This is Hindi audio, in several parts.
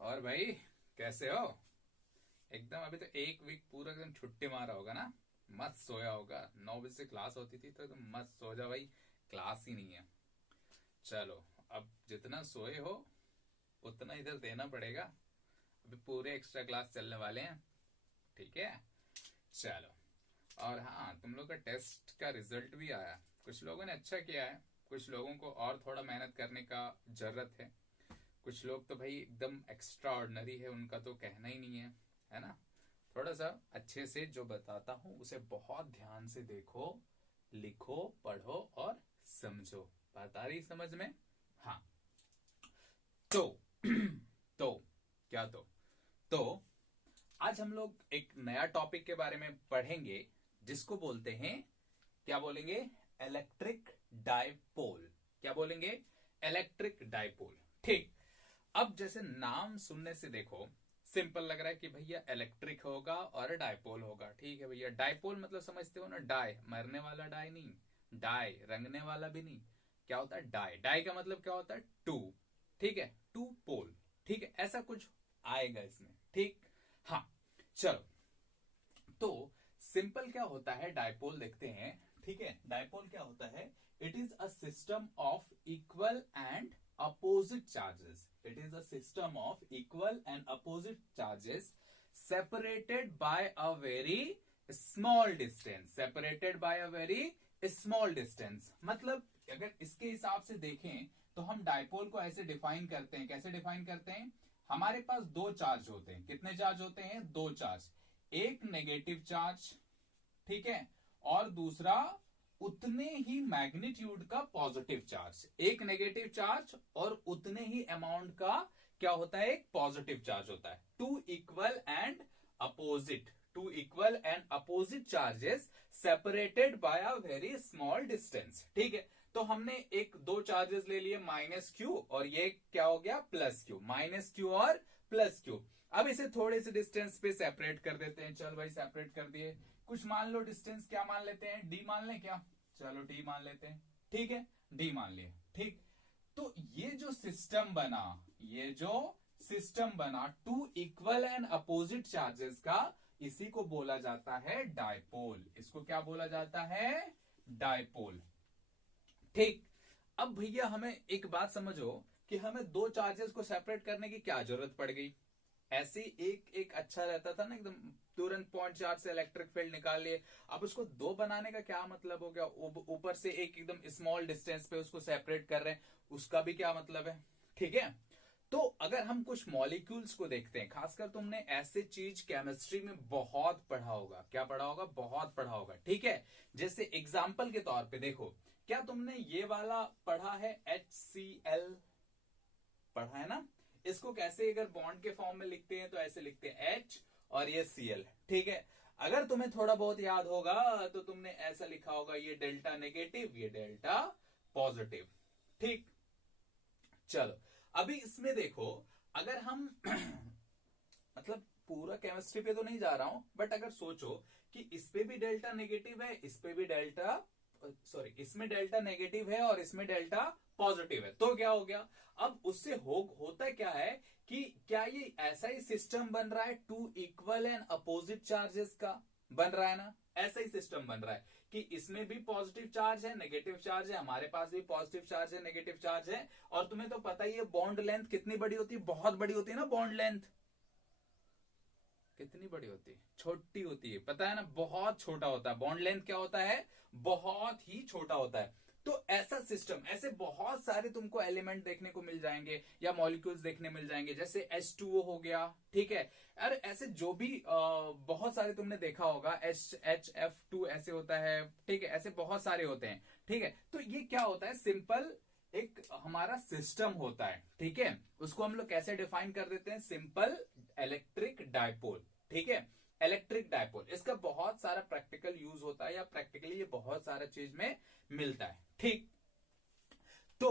और भाई कैसे हो? एकदम अभी तो एक वीक पूरा एकदम छुट्टी मारा होगा ना। मस्त सोया होगा। 9 बजे से क्लास होती थी तो एकदम मस्त सो जा भाई। क्लास ही नहीं है। चलो, अब जितना सोए हो उतना इधर देना पड़ेगा। अभी पूरे एक्स्ट्रा क्लास चलने वाले हैं। ठीक है, चलो। और हाँ, तुम लोग का टेस्ट का रिजल्ट भी आया। कुछ लोगों ने अच्छा किया है, कुछ लोगों को और थोड़ा मेहनत करने का जरूरत है। कुछ लोग तो भाई एकदम एक्स्ट्रा ऑर्डिनरी है, उनका तो कहना ही नहीं है ना। थोड़ा सा अच्छे से जो बताता हूं उसे बहुत ध्यान से देखो, लिखो, पढ़ो और समझो। बात आ रही समझ में? हाँ। तो तो क्या तो आज हम लोग एक नया टॉपिक के बारे में पढ़ेंगे, जिसको बोलते हैं, क्या बोलेंगे? Electric dipole. क्या बोलेंगे? Electric dipole. ठीक। अब जैसे नाम सुनने से देखो सिंपल लग रहा है कि भैया इलेक्ट्रिक होगा और डाइपोल होगा। ठीक है भैया, डाइपोल मतलब समझते हो ना? डाई, मरने वाला डाई नहीं, डाई रंगने वाला भी नहीं। क्या होता है डाई? डाई का मतलब क्या होता है? टू। ठीक है, टू पोल। ठीक है, ऐसा कुछ आएगा इसमें। ठीक। हाँ, चलो। तो सिंपल क्या होता है डाइपोल देखते हैं। ठीक है, डाइपोल क्या होता है? It is a system of equal and opposite charges. It is a system of equal and opposite charges separated by a very small distance. Separated by a very small distance मतलब अगर इसके हिसाब से देखें तो हम डाइपोल को ऐसे डिफाइन करते हैं। कैसे डिफाइन करते हैं? हमारे पास दो चार्ज होते हैं। कितने चार्ज होते हैं? दो चार्ज। एक नेगेटिव चार्ज, ठीक है, और दूसरा उतने ही मैग्नीट्यूड का पॉजिटिव चार्ज। एक नेगेटिव चार्ज और उतने ही अमाउंट का क्या होता है? एक पॉजिटिव चार्ज होता है। Two equal and opposite, two equal and opposite charges separated by a very small distance. ठीक है, तो हमने एक दो चार्जेस ले लिए, माइनस क्यू और ये क्या हो गया? Plus Q. माइनस क्यू और प्लस क्यू। अब इसे थोड़े से डिस्टेंस पे सेपरेट कर देते हैं। चल भाई, सेपरेट कर दिए। कुछ मान लो डिस्टेंस, क्या मान लेते हैं? डी मान लें क्या? चलो डी मान लेते हैं। ठीक है, डी मान लिए। ठीक। तो ये जो सिस्टम बना, ये जो सिस्टम बना two equal and opposite charges का, इसी को बोला जाता है डाइपोल। इसको क्या बोला जाता है? डाइपोल। ठीक। अब भैया हमें एक बात समझो कि हमें दो चार्जेस को सेपरेट करने की क्या जरूरत पड़ गई? ऐसे एक एक अच्छा रहता था ना, एकदम तुरंत पॉइंट चार्ज से इलेक्ट्रिक फील्ड निकाल लिए। अब उसको दो बनाने का क्या मतलब हो गया? ऊपर से एक एकदम स्मॉल डिस्टेंस पे उसको सेपरेट कर रहे हैं, उसका भी क्या मतलब है? ठीक है। तो अगर हम कुछ मॉलिक्यूल्स को देखते हैं, खासकर तुमने ऐसे चीज केमिस्ट्री में बहुत पढ़ा होगा। क्या पढ़ा होगा? बहुत पढ़ा होगा। ठीक है, जैसे एग्जाम्पल के तौर पे देखो, क्या तुमने ये वाला पढ़ा है? HCl पढ़ा है ना? इसको कैसे अगर बॉन्ड के फॉर्म में लिखते हैं तो ऐसे लिखते हैं H और ये Cl। ठीक है, अगर तुम्हें थोड़ा बहुत याद होगा तो तुमने ऐसा लिखा होगा, ये डेल्टा नेगेटिव, ये डेल्टा पॉजिटिव। ठीक। चलो, अभी इसमें देखो, अगर हम मतलब पूरा केमिस्ट्री पे तो नहीं जा रहा हूं, बट अगर सोचो कि इस पे भी डेल्टा नेगेटिव है, इस पे भी डेल्टा, सॉरी, इसमें डेल्टा नेगेटिव है और इसमें डेल्टा पॉजिटिव है, तो क्या हो गया? अब उससे होता क्या है कि क्या ये ऐसा ही सिस्टम बन रहा है? Two equal and opposite charges का बन रहा है ना? ऐसा ही सिस्टम बन रहा है कि इसमें भी पॉजिटिव चार्ज है, नेगेटिव चार्ज है, हमारे पास भी पॉजिटिव चार्ज है, नेगेटिव चार्ज है। और तुम्हें तो पता ही है बॉन्ड लेंथ कितनी बड़ी होती है? बहुत बड़ी होती है ना बॉन्ड लेंथ। कितनी बड़ी होती है? छोटी होती है, पता है ना? बहुत छोटा होता है बॉन्ड लेंथ। क्या होता है? बहुत ही छोटा होता है। तो ऐसा सिस्टम, ऐसे बहुत सारे तुमको एलिमेंट देखने को मिल जाएंगे या मॉलिक्यूल्स देखने मिल जाएंगे, जैसे H2O हो गया। ठीक है, अरे ऐसे जो भी बहुत सारे तुमने देखा होगा, HF2 ऐसे होता है। ठीक है, ऐसे बहुत सारे होते हैं। ठीक है, तो ये क्या होता है? सिंपल एक हमारा सिस्टम होता है। ठीक है, उसको हम लोग कैसे डिफाइन कर देते हैं? Simple electric dipole. ठीक है, इलेक्ट्रिक डाइपोल, इसका बहुत सारा प्रैक्टिकल यूज होता है या प्रैक्टिकली ये बहुत सारा चीज में मिलता है। ठीक। तो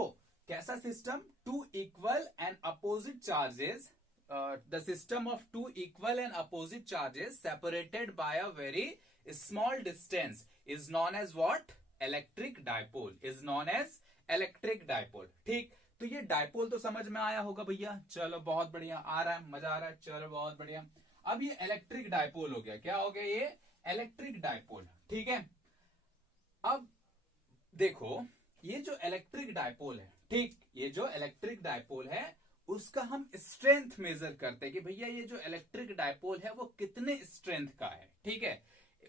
कैसा system? Two equal and opposite charges, the system of two equal and opposite charges separated by a very small distance is known as what? Electric dipole. Is known as electric dipole. ठीक। तो ये डायपोल तो समझ में आया होगा भैया, चलो बहुत बढ़िया, आ रहा है, मजा आ रहा है, चलो बहुत बढ़िया। अब ये इलेक्ट्रिक डायपोल हो गया, क्या हो गया ये इलेक्ट्रिक डायपोल, ठीक है। अब देखो ये जो इलेक्ट्रिक डायपोल है, ठीक, ये जो इलेक्ट्रिक डायपोल है उसका हम स्ट्रेंथ मेजर करते हैं कि भैया ये जो इलेक्ट्रिक डायपोल है वो कितने स्ट्रेंथ का है, ठीक है,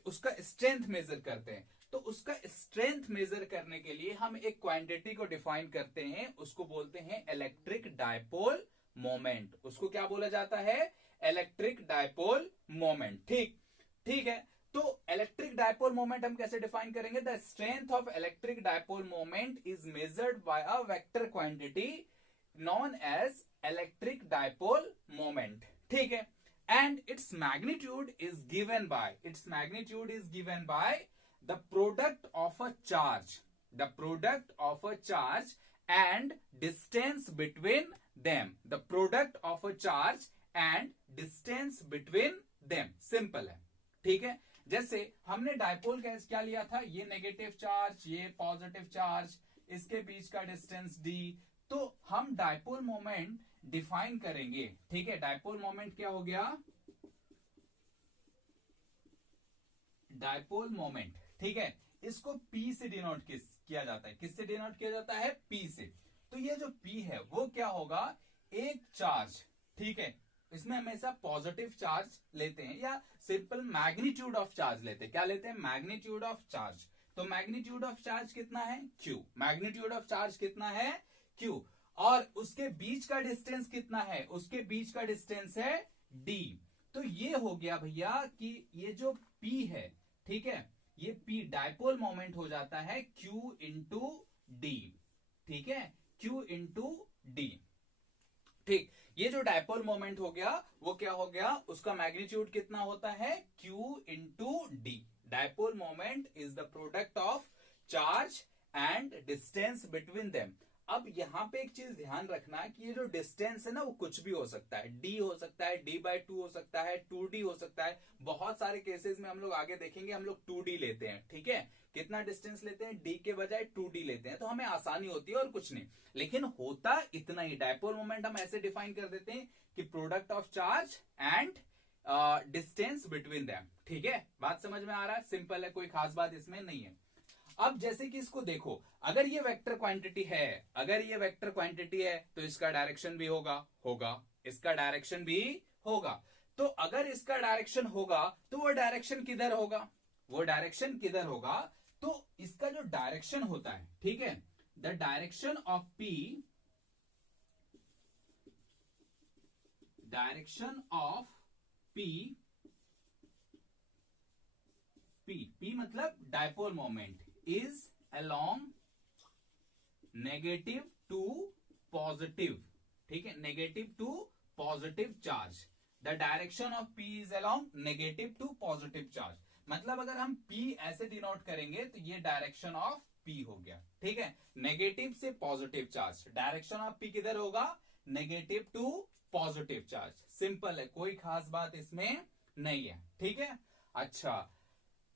उसका स्ट्रेंथ मेजर करते हैं। तो उसका स्ट्रेंथ मेजर करने के लिए हम एक क्वांटिटी को डिफाइन करते हैं, उसको बोलते हैं इलेक्ट्रिक डायपोल मोमेंट। उसको क्या बोला जाता है, इलेक्ट्रिक डायपोल मोमेंट, ठीक, ठीक है। तो इलेक्ट्रिक डायपोल मोमेंट हम कैसे डिफाइन करेंगे, the strength of electric dipole moment is measured by a vector quantity known as electric dipole moment, ठीक है। And its magnitude is given by the product of a charge and distance between them, the product of a charge and distance between them, simple है, ठीक है। जैसे हमने डायपोल का क्या लिया था, ये नेगेटिव चार्ज, ये पॉजिटिव चार्ज, इसके बीच का डिस्टेंस d, तो हम डायपोल मोमेंट डिफाइन करेंगे, ठीक है। डायपोल मोमेंट क्या हो गया, डायपोल मोमेंट, ठीक है, इसको P से डिनोट किया जाता है, किससे डिनोट किया जाता है, P से। तो ये जो P है वो क्या होगा, एक चार्ज, ठीक है, इसमें हमेशा पॉजिटिव चार्ज लेते हैं या सिंपल मैग्नीट्यूड ऑफ चार्ज लेते हैं, क्या लेते हैं, मैग्नीट्यूड ऑफ चार्ज। तो मैग्नीट्यूड ऑफ चार्ज कितना है, Q, मैग्नीट्यूड ऑफ चार्ज कितना है, Q, और उसके बीच का डिस्टेंस कितना है, उसके बीच का डिस्टेंस है D। तो ये हो गया भैया कि ये जो P है, ठीक है, ये P डायपोल मोमेंट हो जाता है Q इंटू डी, ठीक है, Q इंटू डी, ठीक। ये जो डायपोल मोमेंट हो गया वो क्या हो गया, उसका मैग्नीट्यूड कितना होता है, Q into D. Dipole moment is the product of charge and distance between them. अब यहां पे एक चीज ध्यान रखना कि ये जो डिस्टेंस है ना वो कुछ भी हो सकता है, d हो सकता है, d/2 हो सकता है, 2d हो सकता है। बहुत सारे केसेस में हम लोग आगे देखेंगे, हम लोग 2d लेते हैं, ठीक है, कितना डिस्टेंस लेते हैं, d के बजाय 2d लेते हैं, तो हमें आसानी होती है और कुछ नहीं। लेकिन होता इतना ही, डायपोल मोमेंट हम ऐसे डिफाइन कर देते हैं कि product of charge and distance between them, ठीक है। बात समझ में आ रहा है, सिंपल है, कोई खास बात इसमें नहीं है। अब जैसे कि इसको देखो, अगर ये वेक्टर क्वांटिटी है, अगर ये वेक्टर क्वांटिटी है तो इसका डायरेक्शन भी होगा, इसका डायरेक्शन भी होगा। तो अगर इसका डायरेक्शन होगा तो वो डायरेक्शन किधर होगा, वो डायरेक्शन किधर होगा, तो इसका जो डायरेक्शन होता है, ठीक है, the direction of P, direction of P, P मतलब dipole moment is along negative to positive, ठीक है, negative to positive charge, the direction of P is along negative to positive charge। मतलब अगर हम P ऐसे डिनोट करेंगे तो ये डायरेक्शन ऑफ P हो गया, ठीक है, नेगेटिव से positive charge, direction of P किधर होगा, negative to positive charge, simple है, कोई खास बात इसमें नहीं है, ठीक है। अच्छा,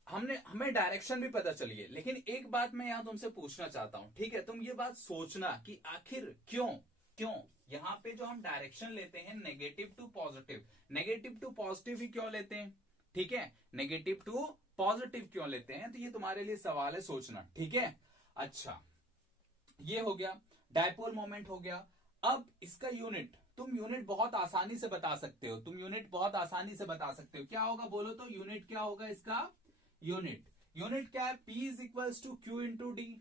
हमें डायरेक्शन भी पता चली है, लेकिन एक बात मैं यहां तुमसे पूछना चाहता हूं, ठीक है, तुम ये बात सोचना कि आखिर क्यों यहां पे जो हम डायरेक्शन लेते हैं नेगेटिव टू पॉजिटिव ही क्यों लेते हैं, ठीक है, नेगेटिव टू पॉजिटिव क्यों लेते हैं, तो ये तुम्हारे लिए सवाल है, सोचना, ठीक है। अच्छा, ये हो गया, डायपोल मोमेंट हो गया। अब इसका यूनिट तुम यूनिट बहुत आसानी से बता सकते हो, क्या होगा बोलो तो, यूनिट क्या होगा इसका, यूनिट क्या है, P is equals to Q into d,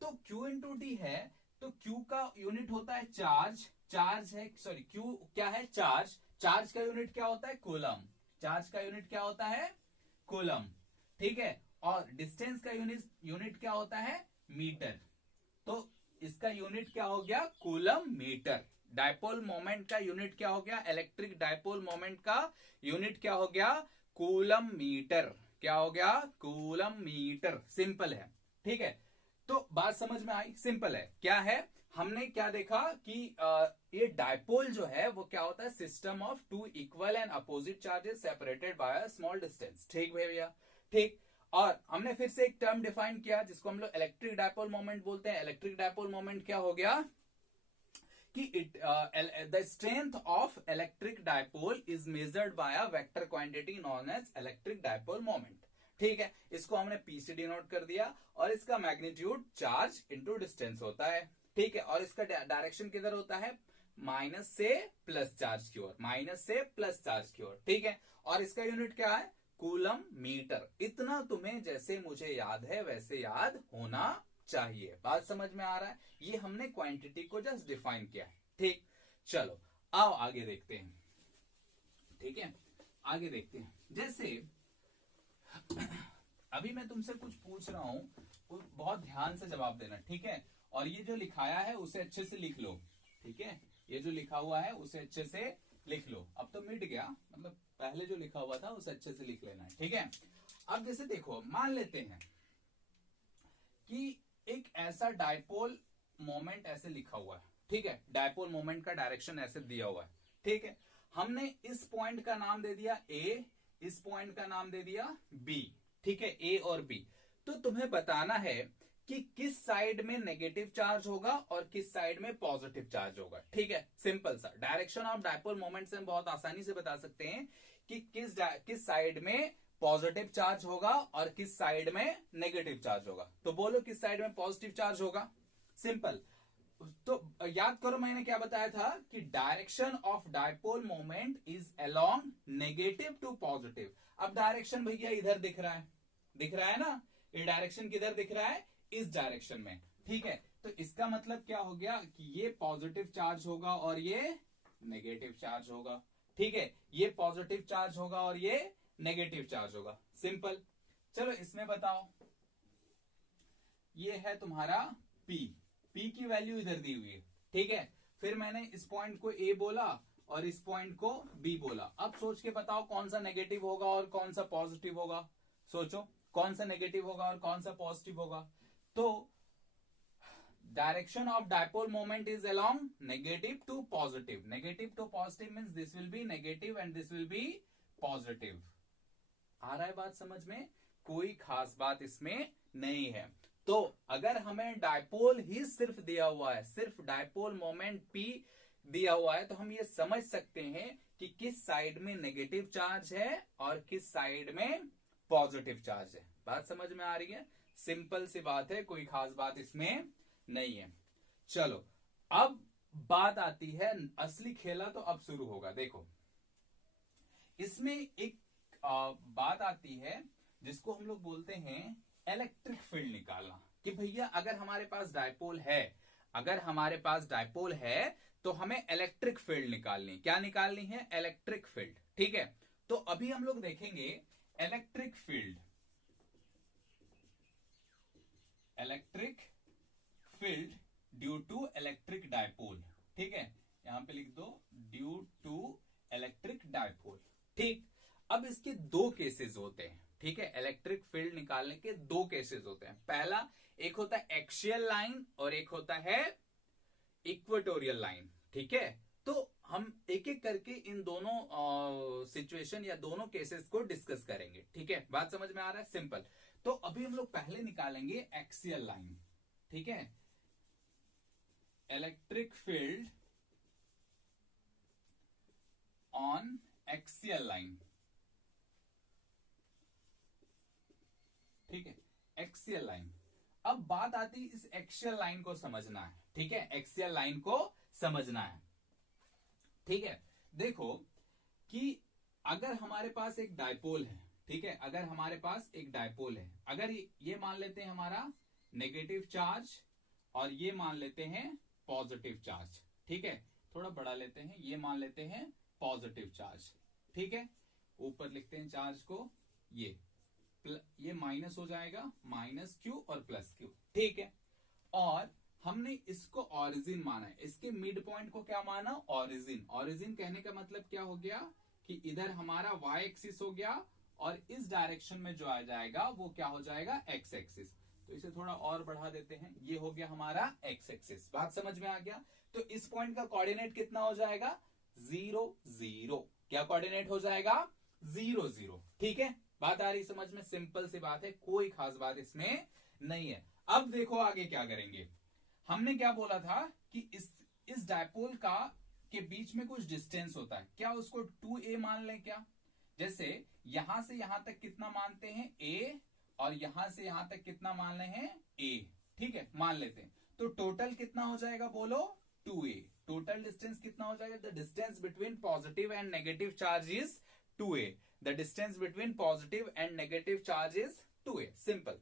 तो Q इंटू डी है, तो Q का यूनिट होता है चार्ज है, सॉरी, Q क्या है, चार्ज का यूनिट क्या होता है, कूलम, ठीक है, और डिस्टेंस का यूनिट क्या होता है, मीटर। तो इसका यूनिट क्या हो गया, कूलम मीटर। डायपोल मोमेंट का यूनिट क्या हो गया, इलेक्ट्रिक डायपोल मोमेंट का यूनिट क्या हो गया, कूलम मीटर। क्या हो गया, कूलम मीटर, सिंपल है, ठीक है। तो बात समझ में आई, सिंपल है, क्या है, हमने क्या देखा कि ये डायपोल जो है वो क्या होता है, system of two equal and opposite charges separated by a small distance, ठीक भैया, ठीक। और हमने फिर से एक टर्म डिफाइन किया जिसको हम लोग इलेक्ट्रिक डायपोल मोमेंट बोलते हैं। इलेक्ट्रिक डायपोल मोमेंट क्या हो गया कि the strength of electric dipole is measured by a vector quantity known as electric dipole moment. ठीक है, इसको हमने पी से डिनोट कर दिया और इसका मैग्नीट्यूड चार्ज इंटू डिस्टेंस होता है। ठीक है, और इसका डायरेक्शन किधर होता है, माइनस से प्लस चार्ज की ओर, माइनस से प्लस चार्ज की ओर। ठीक है, और इसका यूनिट क्या है, कूलम मीटर। इतना तुम्हें जैसे मुझे याद है वैसे याद होना चाहिए। बात समझ में आ रहा है, ये हमने क्वांटिटी को जस्ट डिफाइन किया है। ठीक, चलो आओ आगे देखते हैं। ठीक है, आगे देखते हैं। जैसे अभी मैं तुमसे कुछ पूछ रहा हूं, बहुत ध्यान से जवाब देना। ठीक है, और ये जो लिखाया है उसे अच्छे से लिख लो। ठीक है, ये जो लिखा हुआ है उसे अच्छे से लिख लो। अब तो मिट गया, मतलब पहले जो लिखा हुआ था उसे अच्छे से लिख लेना है। ठीक है, अब जैसे देखो, मान लेते हैं कि एक ऐसा डायपोल मोमेंट ऐसे लिखा हुआ है। ठीक है, डायपोल मोमेंट का डायरेक्शन ऐसे दिया हुआ है। ठीक है, हमने इस पॉइंट का नाम दे दिया ए, इस पॉइंट का नाम दे दिया बी। ठीक है, ए और बी। तो तुम्हें बताना है कि किस साइड में नेगेटिव चार्ज होगा और किस साइड में पॉजिटिव चार्ज होगा। ठीक है, सिंपल सा डायरेक्शन ऑफ डायपोल मोमेंट से हम बहुत आसानी से बता सकते हैं कि किस साइड में पॉजिटिव चार्ज होगा और किस साइड में नेगेटिव चार्ज होगा। तो बोलो किस साइड में पॉजिटिव चार्ज होगा, सिंपल। तो याद करो मैंने क्या बताया था कि direction of dipole moment is along negative to positive. अब डायरेक्शन भैया इधर दिख रहा है, दिख रहा है ना, ये डायरेक्शन किधर दिख रहा है, इस डायरेक्शन में। ठीक है, तो इसका मतलब क्या हो गया कि ये पॉजिटिव चार्ज होगा और ये नेगेटिव चार्ज होगा। ठीक है, ये पॉजिटिव चार्ज होगा और ये नेगेटिव चार्ज होगा, सिंपल। चलो इसमें बताओ, ये है तुम्हारा P, P की वैल्यू इधर दी हुई है। ठीक है, फिर मैंने इस पॉइंट को A बोला और इस पॉइंट को B बोला। अब सोच के बताओ कौन सा नेगेटिव होगा और कौन सा पॉजिटिव होगा। सोचो कौन सा नेगेटिव होगा और कौन सा पॉजिटिव होगा। तो direction of dipole moment is along negative to positive. Negative to positive means this will be negative and this will be positive. आ रहा है बात समझ में, कोई खास बात इसमें नहीं है। तो अगर हमें डायपोल ही सिर्फ दिया हुआ है, सिर्फ डायपोल मोमेंट P दिया हुआ है, तो हम ये समझ सकते हैं कि किस साइड में नेगेटिव चार्ज है और किस साइड में पॉजिटिव चार्ज है। बात समझ में आ रही है, सिंपल सी बात है, कोई खास बात इसमें नहीं है। चलो अब बात आती है, असली खेला तो अब शुरू होगा। देखो इसमें एक बात आती है जिसको हम लोग बोलते हैं इलेक्ट्रिक फील्ड निकालना। कि भैया अगर हमारे पास डायपोल है, अगर हमारे पास डायपोल है तो हमें इलेक्ट्रिक फील्ड निकालनी। क्या निकालनी है, इलेक्ट्रिक फील्ड। ठीक है, तो अभी हम लोग देखेंगे electric field, electric field due to electric dipole. ठीक है, यहां पे लिख दो ड्यू टू इलेक्ट्रिक डायपोल। ठीक, अब इसके दो केसेस होते हैं। ठीक है, इलेक्ट्रिक फील्ड निकालने के दो केसेस होते हैं। पहला, एक होता है एक्सियल लाइन और एक होता है इक्वेटोरियल लाइन। ठीक है, तो हम एक एक करके इन दोनों सिचुएशन या दोनों केसेस को डिस्कस करेंगे। ठीक है, बात समझ में आ रहा है, सिंपल। तो अभी हम लोग पहले निकालेंगे एक्सियल लाइन। ठीक है, electric field on axial line. ठीक है, एक्सियल लाइन। अब बात आती इस एक्सियल लाइन को समझना है। ठीक है, एक्सियल लाइन को समझना है। ठीक है, देखो कि अगर हमारे पास एक डायपोल है, ठीक है, अगर हमारे पास एक डायपोल है, अगर ये मान लेते हैं हमारा नेगेटिव चार्ज और ये मान लेते हैं पॉजिटिव चार्ज। ठीक है, थोड़ा बड़ा लेते हैं, ये मान लेते हैं पॉजिटिव चार्ज। ठीक है, ऊपर लिखते हैं चार्ज को, ये माइनस हो जाएगा, माइनस क्यू और प्लस क्यू। ठीक है, और हमने इसको ऑरिजिन माना है, इसके मिड पॉइंट को क्या माना, ऑरिजिन। ऑरिजिन कहने का मतलब क्या हो गया कि इधर हमारा y एक्सिस हो गया और इस डायरेक्शन में जो आ जाएगा वो क्या हो जाएगा, x एक्सिस। तो इसे थोड़ा और बढ़ा देते हैं, ये हो गया हमारा x एक्सिस। बात समझ में आ गया। तो इस पॉइंट का कोऑर्डिनेट कितना हो जाएगा, 0 0। क्या कोऑर्डिनेट हो जाएगा, 0 0। ठीक है, बात आ रही समझ में? सिंपल सी बात है, कोई खास बात इसमें नहीं है। अब देखो आगे क्या करेंगे। हमने क्या बोला था कि इस डायपोल का के बीच में कुछ डिस्टेंस होता है, क्या उसको 2a मान लें क्या? जैसे यहां से यहां तक कितना मानते हैं a, और यहां से यहां तक कितना मान रहे हैं a, ठीक है, मान लेते हैं। तो टोटल कितना हो जाएगा बोलो? 2a। टोटल डिस्टेंस कितना हो जाएगा? The distance between positive and negative charge is 2a। The distance between positive and negative charge is 2a। Simple.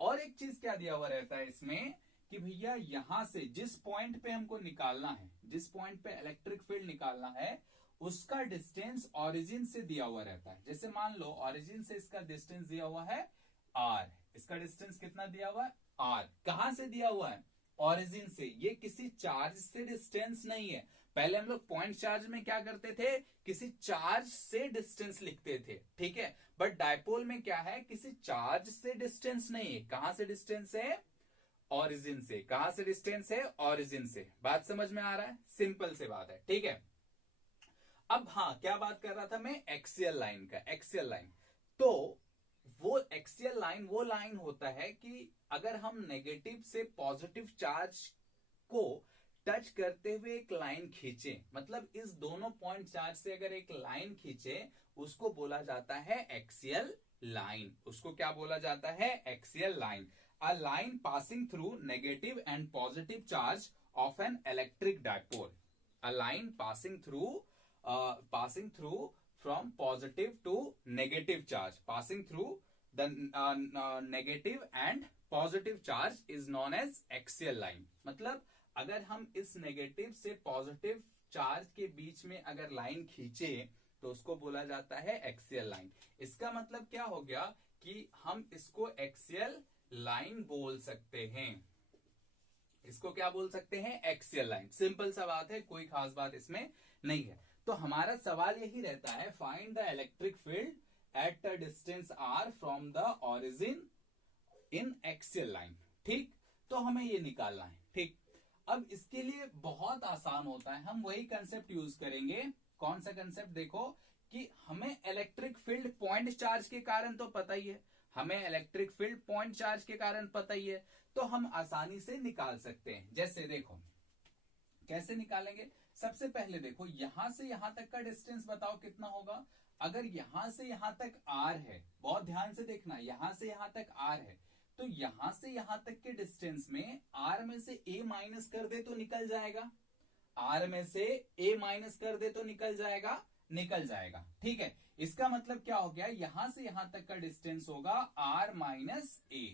और एक चीज क्या दिया हुआ रहता है इसमें कि भैया यहां से जिस पॉइंट पे हमको निकालना है, जिस पॉइंट पे इलेक्ट्रिक फील्ड निकालना है, उसका डिस्टेंस ओरिजिन से दिया हुआ रहता है। जैसे मान लो ओरिजिन से इसका डिस्टेंस दिया हुआ है r, इसका डिस्टेंस कितना दिया हुआ है? r। कहां से दिया हुआ है? ओरिजिन से। ये किसी चार्ज से डिस्टेंस नहीं है। पहले हम लोग पॉइंट चार्ज में क्या करते थे? किसी चार्ज से डिस्टेंस लिखते थे, ठीक है। बट डायपोल में क्या है? किसी चार्ज से डिस्टेंस नहीं है। कहां से डिस्टेंस है? ओरिजिन से। कहां से डिस्टेंस है? ओरिजिन से। बात समझ में आ रहा है? सिंपल से बात है, ठीक है। अब हाँ, क्या बात कर रहा था मैं? एक्सियल लाइन का। एक्सियल लाइन, तो वो एक्सियल लाइन वो लाइन होता है कि अगर हम नेगेटिव से पॉजिटिव चार्ज को टच करते हुए एक लाइन खींचे, मतलब इस दोनों पॉइंट चार्ज से अगर एक लाइन खींचे, उसको बोला जाता है एक्सियल लाइन। उसको क्या बोला जाता है? Axial line. A line passing through negative and positive charge of an electric dipole. A line passing through from positive to negative charge, passing through the negative and positive charge is known as axial line। मतलब अगर हम इस नेगेटिव से पॉजिटिव चार्ज के बीच में अगर लाइन खींचे तो उसको बोला जाता है एक्सियल लाइन। इसका मतलब क्या हो गया कि हम इसको एक्सियल लाइन बोल सकते हैं। इसको क्या बोल सकते हैं? Axial line. सिंपल सा बात है, कोई खास बात इसमें नहीं है। तो हमारा सवाल यही रहता है, find the electric field at a distance r from the origin in axial line. ठीक, तो हमें ये निकालना है। ठीक, अब इसके लिए बहुत आसान होता है, हम वही कंसेप्ट यूज करेंगे। कौन सा कंसेप्ट? देखो कि हमें इलेक्ट्रिक फील्ड पॉइंट चार्ज के कारण तो पता ही है, हमें इलेक्ट्रिक फील्ड पॉइंट चार्ज के कारण पता ही है, तो हम आसानी से निकाल सकते हैं। जैसे देखो कैसे निकालेंगे। सबसे पहले देखो यहां से यहां तक का डिस्टेंस बताओ कितना होगा। अगर यहां से यहां तक r है, बहुत ध्यान से देखना, यहां से यहां तक r है, तो यहां से यहां तक के डिस्टेंस में r में से a माइनस कर दे तो निकल जाएगा। r में से a माइनस कर दे तो निकल जाएगा, निकल जाएगा। ठीक है, इसका मतलब क्या हो गया? यहां से यहां तक का डिस्टेंस होगा r minus a।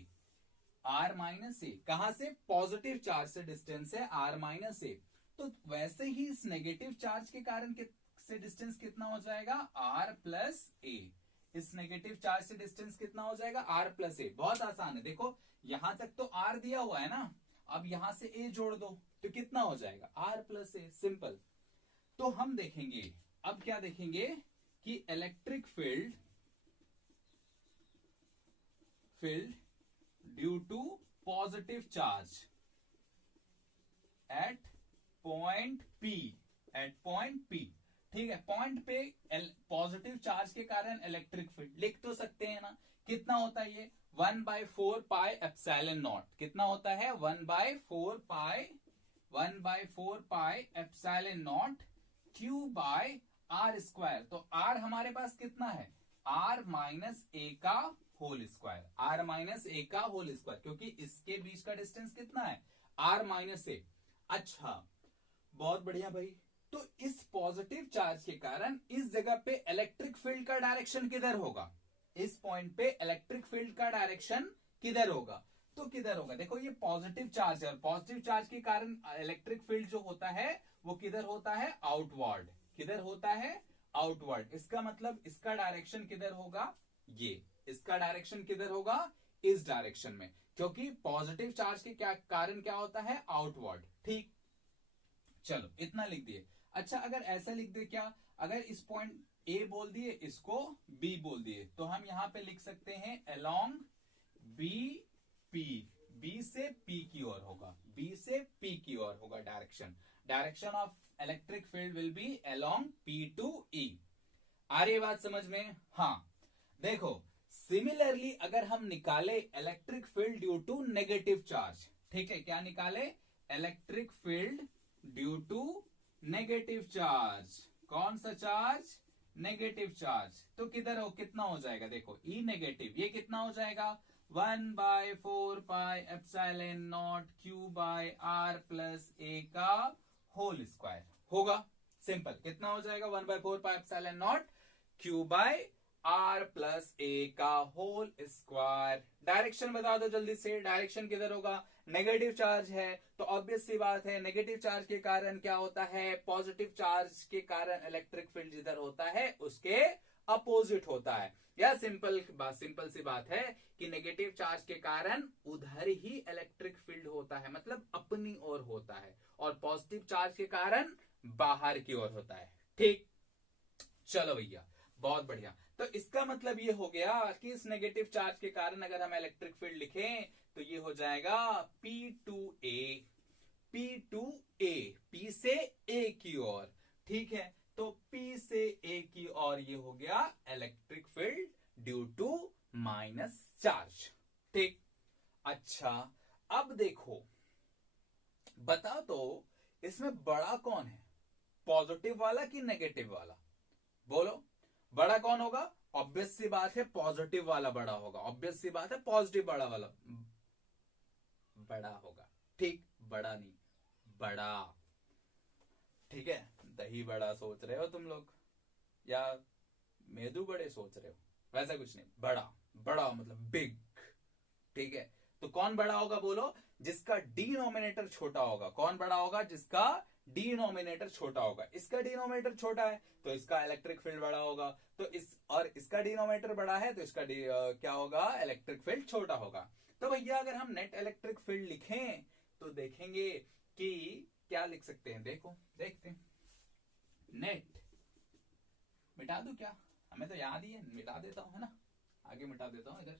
r minus A, कहां से? पॉजिटिव चार्ज से डिस्टेंस है r माइनस ए। तो वैसे ही इस नेगेटिव चार्ज के कारण से डिस्टेंस कितना हो जाएगा? r प्लस ए। इस नेगेटिव चार्ज से डिस्टेंस कितना हो जाएगा? r प्लस ए। बहुत आसान है, देखो यहां तक तो r दिया हुआ है ना, अब यहां से a जोड़ दो तो कितना हो जाएगा? r plus a. सिंपल। तो हम देखेंगे, अब क्या देखेंगे कि electric field due to positive charge at point P। ठीक है, पॉइंट पे पॉजिटिव चार्ज के कारण इलेक्ट्रिक फील्ड लिख तो सकते हैं ना। कितना होता है ये? 1/4 पाई एप्सिलॉन नॉट। कितना होता है? 1/4 pi epsilon naught Q by R square. तो R हमारे पास कितना है? R माइनस ए का whole square. R minus A का होल स्क्वायर, क्योंकि इसके बीच का डिस्टेंस कितना है? R माइनस ए। अच्छा, बहुत बढ़िया भाई। तो इस पॉजिटिव चार्ज के कारण इस जगह पे इलेक्ट्रिक फील्ड का डायरेक्शन किधर होगा? इस पॉइंट पे इलेक्ट्रिक फील्ड का डायरेक्शन किधर होगा? तो किधर होगा? देखो ये पॉजिटिव चार्ज है, और पॉजिटिव चार्ज के कारण इलेक्ट्रिक फील्ड जो होता है वो किधर होता है? आउटवर्ड। किधर होता है? आउटवर्ड। इसका मतलब इसका डायरेक्शन किधर होगा? ये। इसका डायरेक्शन किधर होगा? इस डायरेक्शन में, क्योंकि पॉजिटिव चार्ज के कारण क्या होता है? आउटवर्ड। ठीक, चलो इतना लिख दिए। अच्छा, अगर ऐसा लिख दे क्या? अगर इस पॉइंट ए बोल दिए, इसको बी बोल दिए, तो हम यहां पे लिख सकते हैं अलोंग बी पी। बी से पी की ओर होगा, बी से पी की ओर होगा direction of electric field will be along P to E. आ रही बात समझ में? हाँ, देखो सिमिलरली अगर हम निकाले electric field due to negative charge, ठीक है, क्या निकाले? Electric field due to negative charge. कौन सा चार्ज? Negative charge. तो किधर हो, कितना हो जाएगा? देखो ई नेगेटिव, ये कितना हो जाएगा? 1/4πε0 Q/r प्लस ए का होल स्क्वायर होगा। सिंपल, कितना हो जाएगा? 1/4πε0 Q/r प्लस ए का होल स्क्वायर। डायरेक्शन बता दो जल्दी से, डायरेक्शन किधर होगा? नेगेटिव चार्ज है तो ऑब्वियस सी बात है, नेगेटिव चार्ज के कारण क्या होता है? पॉजिटिव चार्ज के कारण इलेक्ट्रिक फील्ड जिधर होता है उसके अपोजिट होता है। या सिंपल सी बात है कि नेगेटिव चार्ज के कारण उधर ही इलेक्ट्रिक फील्ड होता है, मतलब अपनी ओर होता है, और पॉजिटिव चार्ज के कारण बाहर की ओर होता है। ठीक, चलो भैया, बहुत बढ़िया। तो इसका मतलब ये हो गया कि इस नेगेटिव चार्ज के कारण अगर हम इलेक्ट्रिक फील्ड लिखें तो ये हो जाएगा P2A, P से A की ओर, ठीक है। तो P से A की ओर ये हो गया electric field due to minus charge. ठीक, अच्छा अब देखो, बता तो इसमें बड़ा कौन है, पॉजिटिव वाला कि नेगेटिव वाला? बोलो, बड़ा कौन होगा? ऑब्वियस सी बात है पॉजिटिव वाला बड़ा होगा, ऑब्वियस सी बात है पॉजिटिव वाला बड़ा होगा। ठीक, बड़ा नहीं, बड़ा, ठीक है। दही बड़ा सोच रहे हो तुम लोग या मेदू बड़े सोच रहे हो? वैसा कुछ नहीं, बड़ा, बड़ा मतलब बिग, ठीक है। तो कौन बड़ा होगा बोलो? जिसका डिनोमिनेटर छोटा होगा। कौन बड़ा होगा? जिसका डिनोमिनेटर छोटा होगा। इसका डिनोमिनेटर छोटा है तो इसका इलेक्ट्रिक फील्ड बड़ा होगा, तो इसका डिनोमिनेटर बड़ा है तो इसका क्या होगा? इलेक्ट्रिक फील्ड छोटा होगा। तो भैया अगर हम नेट इलेक्ट्रिक फील्ड लिखें तो देखेंगे कि क्या लिख सकते हैं। देखो, देखते हैं। नेट मिटा दूं क्या? हमें तो याद ही है, मिटा देता हूं, है ना। आगे मिटा देता हूं इधर,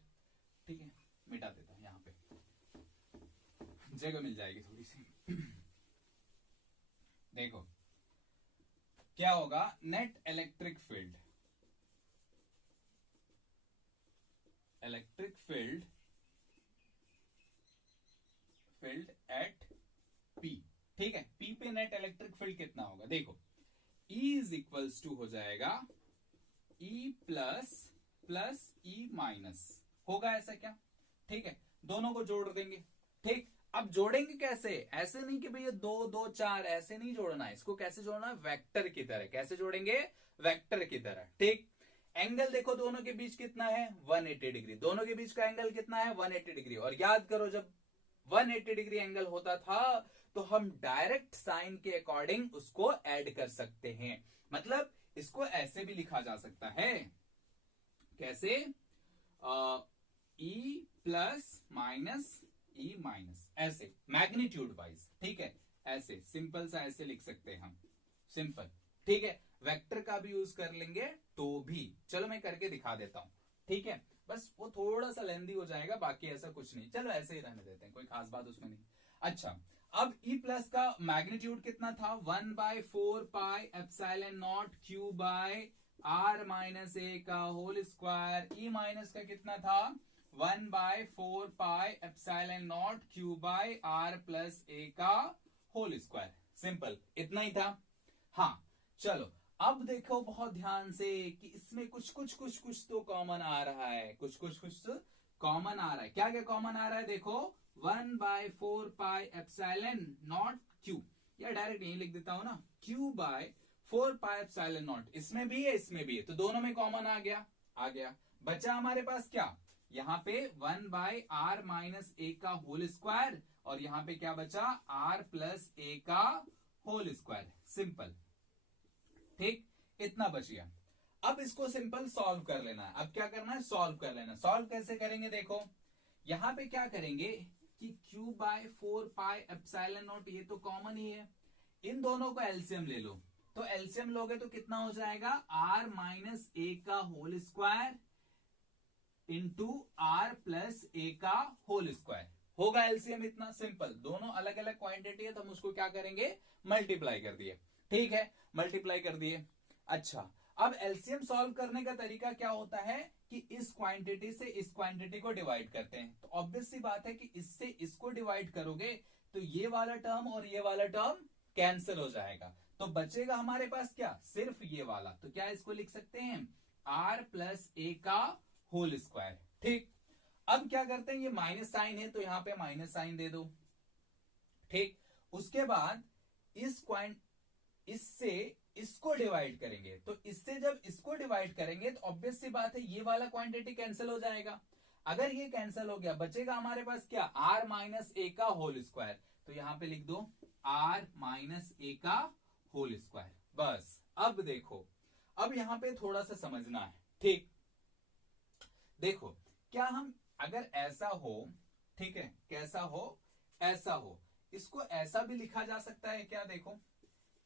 ठीक है, मिटा देता हूं, यहां पे जगह मिल जाएगी थोड़ी सी। देखो क्या होगा? Net electric field, electric field at P, ठीक है। P पे नेट इलेक्ट्रिक फील्ड कितना होगा? देखो E इज इक्वल्स टू हो जाएगा E प्लस E माइनस, होगा ऐसा क्या? ठीक है, दोनों को जोड़ देंगे। ठीक, अब जोड़ेंगे कैसे? ऐसे नहीं कि भैया 2 2 4, ऐसे नहीं जोड़ना है। इसको कैसे जोड़ना है? वेक्टर की तरह। कैसे जोड़ेंगे? वेक्टर की तरह। ठीक, एंगल देखो दोनों के बीच कितना है? 180 डिग्री। दोनों के बीच का एंगल कितना है? 180 डिग्री। और याद करो जब 180 डिग्री एंगल होता था तो हम डायरेक्ट साइन के अकॉर्डिंग उसको ऐड कर सकते हैं। मतलब इसको ऐसे भी लिखा जा सकता है, कैसे? E plus minus E minus, ऐसे मैग्नीट्यूड वाइज, ठीक है। ऐसे सिंपल सा ऐसे लिख सकते हैं हम, सिंपल, ठीक है। वेक्टर का भी यूज कर लेंगे तो भी। चलो मैं करके दिखा देता हूं, ठीक है। बस वो थोड़ा सा लेंदी हो जाएगा, बाकी ऐसा कुछ नहीं। चलो ऐसे ही रहने देते हैं, कोई खास बात उसमें नहीं। अच्छा, अब E प्लस का मैग्नीट्यूड कितना था? 1/4πε0 Q/r माइनस ए का होल स्क्वायर। E माइनस का कितना था? 1/4πε0 Q/r प्लस ए का होल स्क्वायर। सिंपल, इतना ही था। हाँ, चलो अब देखो बहुत ध्यान से कि इसमें कुछ तो कॉमन आ रहा है, कुछ कॉमन आ रहा है। क्या क्या कॉमन आ रहा है? देखो 1/4πε0 Q, या डायरेक्ट यही लिख देता हूं ना, Q/4πε0। इसमें भी है, इसमें भी है, तो दोनों में कॉमन आ गया। बचा हमारे पास क्या? यहाँ पे 1/r माइनस ए का होल स्क्वायर, और यहाँ पे क्या बचा? r प्लस ए का होल स्क्वायर। सिंपल, ठीक, इतना बच गया। अब इसको सिंपल सॉल्व कर लेना है। अब क्या करना है? सॉल्व कर लेना। सॉल्व कैसे करेंगे? देखो यहां पे क्या करेंगे कि Q/4πε0, ये तो कॉमन ही है, इन दोनों को एलसीएम ले लो। तो एलसीएम लोगे तो कितना हो जाएगा? r माइनस ए का whole square into r plus A का होल स्क्वायर होगा एलसीएम। इतना सिंपल। दोनों अलग अलग क्वांटिटी है तो हम उसको क्या करेंगे? मल्टीप्लाई कर दिए, ठीक है, मल्टीप्लाई कर दिए। अच्छा, अब एलसीएम सॉल्व करने का तरीका क्या होता है कि इस क्वांटिटी से इस क्वांटिटी को डिवाइड करते हैं। तो ऑब्वियस सी बात है कि इससे इसको डिवाइड करोगे तो ये वाला टर्म और ये वाला टर्म कैंसिल हो जाएगा, तो बचेगा हमारे पास क्या, सिर्फ ये वाला। तो क्या इसको लिख सकते हैं, आर प्लस ए का होल स्क्वायर। ठीक, अब क्या करते हैं, ये माइनस साइन है तो यहां पे माइनस साइन दे दो। ठीक, उसके बाद इससे इसको डिवाइड करेंगे, तो इससे जब इसको डिवाइड करेंगे तो ऑब्वियस सी बात है ये वाला क्वांटिटी कैंसिल हो जाएगा। अगर ये कैंसिल हो गया बचेगा हमारे पास क्या, आर माइनस ए का होल स्क्वायर। तो यहां पे लिख दो आर माइनस ए का होल स्क्वायर। बस अब देखो, अब यहां पे थोड़ा सा समझना है। ठीक, देखो क्या हम अगर ऐसा हो, ठीक है, कैसा हो, ऐसा हो, इसको ऐसा भी लिखा जा सकता है क्या, देखो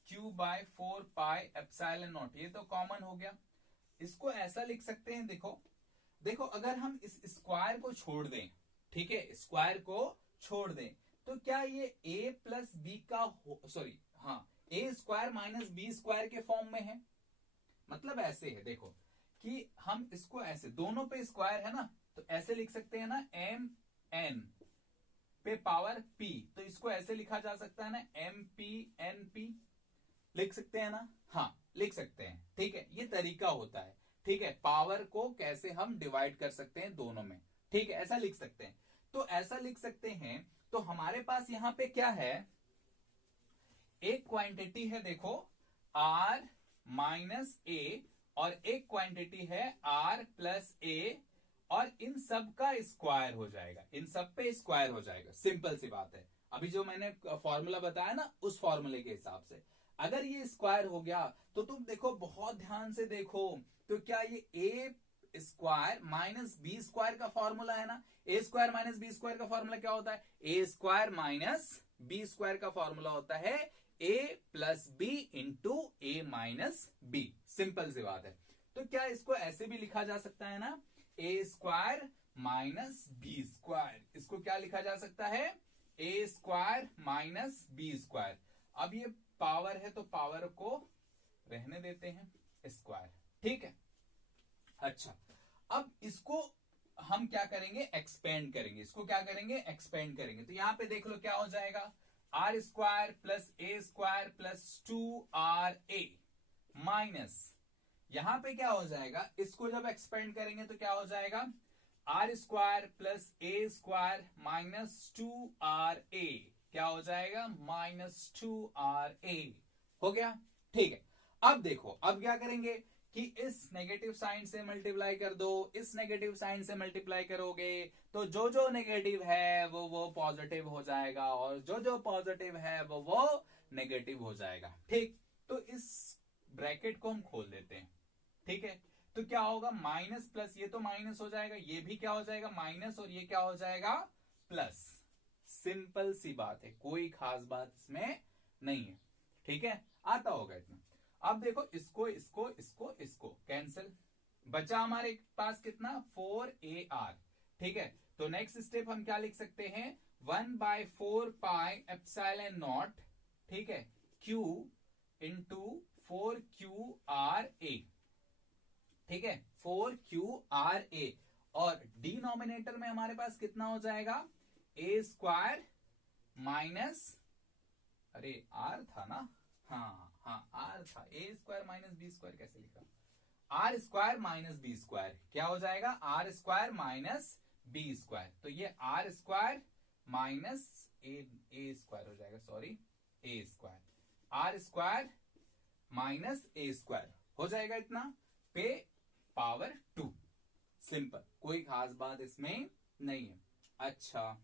Q/4πε0, ये तो कॉमन हो गया। इसको ऐसा लिख सकते हैं, देखो देखो अगर हम इस स्क्वायर को छोड़ दें, ठीक है, स्क्वायर को छोड़ दें, तो क्या ये a प्लस बी का सॉरी हाँ ए स्क्वायर माइनस बी स्क्वायर के फॉर्म में है। मतलब ऐसे है, देखो कि हम इसको ऐसे, दोनों पे स्क्वायर है ना, तो ऐसे लिख सकते हैं ना, एम एन पे पावर पी, तो इसको ऐसे लिखा जा सकता है ना, एम पी एन पी, लिख सकते हैं ना, हाँ लिख सकते हैं। ठीक है, ये तरीका होता है। ठीक है, पावर को कैसे हम डिवाइड कर सकते हैं दोनों में, ठीक है, ऐसा लिख सकते हैं। तो ऐसा लिख सकते हैं, तो हमारे पास यहां पे क्या है, एक क्वांटिटी है देखो आर माइनस ए, और एक क्वांटिटी है आर प्लस ए, और इन सब का स्क्वायर हो जाएगा, इन सब पे स्क्वायर हो जाएगा। सिंपल सी बात है, अभी जो मैंने फॉर्मूला बताया ना, उस फॉर्मूले के हिसाब से अगर ये स्क्वायर हो गया तो तुम देखो, बहुत ध्यान से देखो, तो क्या ये ए स्क्वायर माइनस बी स्क्वायर का फॉर्मूला है ना, ए स्क्वायर माइनस बी स्क्वायर का फॉर्मूला क्या होता है, ए स्क्वायर माइनस बी स्क्वायर का फॉर्मूला होता है ए प्लस बी इंटू ए माइनस बी। सिंपल सी बात है। तो क्या इसको ऐसे भी लिखा जा सकता है ना, ए स्क्वायर माइनस बी स्क्वायर, इसको क्या लिखा जा सकता है, ए स्क्वायर माइनस बी स्क्वायर। अब ये पावर है तो पावर को रहने देते हैं, स्क्वायर। ठीक है, अच्छा अब इसको हम क्या करेंगे, एक्सपेंड करेंगे, इसको क्या करेंगे, एक्सपेंड करेंगे। तो यहां पे देख लो क्या हो जाएगा, आर स्क्वायर प्लस ए स्क्वायर प्लस 2RA माइनस, यहां पे क्या हो जाएगा, इसको जब एक्सपेंड करेंगे तो क्या हो जाएगा, आर स्क्वायर प्लस ए स्क्वायर माइनस 2RA, क्या हो जाएगा, माइनस 2RA हो गया। ठीक है, अब देखो, अब क्या करेंगे कि इस नेगेटिव साइन से मल्टीप्लाई कर दो, इस नेगेटिव साइन से मल्टीप्लाई करोगे तो जो जो नेगेटिव है वो पॉजिटिव हो जाएगा, और जो जो पॉजिटिव है वो नेगेटिव हो जाएगा। ठीक, तो इस ब्रैकेट को हम खोल देते हैं। ठीक है, तो क्या होगा, माइनस प्लस, ये तो माइनस हो जाएगा, ये भी क्या हो जाएगा, माइनस, और ये क्या हो जाएगा, प्लस। सिंपल सी बात है, कोई खास बात इसमें नहीं है। ठीक है, आता होगा इतना। अब देखो, इसको इसको इसको इसको कैंसिल, बचा हमारे पास कितना, 4AR। ठीक है, तो नेक्स्ट स्टेप हम क्या लिख सकते हैं, 1/4πε0, ठीक है, Q इंटू 4QRA। ठीक है, 4QRA, और डिनोमिनेटर में हमारे पास कितना हो जाएगा, ए स्क्वायर माइनस, अरे आर था ना, हाँ आर था, a square minus b square कैसे लिखा, r square minus b square, क्या हो जाएगा, r square minus b square. तो ये आर स्क्वायर माइनस ए स्क्वायर हो जाएगा, sorry a square, are square minus A square हो जाएगा इतना, पे पावर 2। सिंपल, कोई खास बात इसमें नहीं है। अच्छा,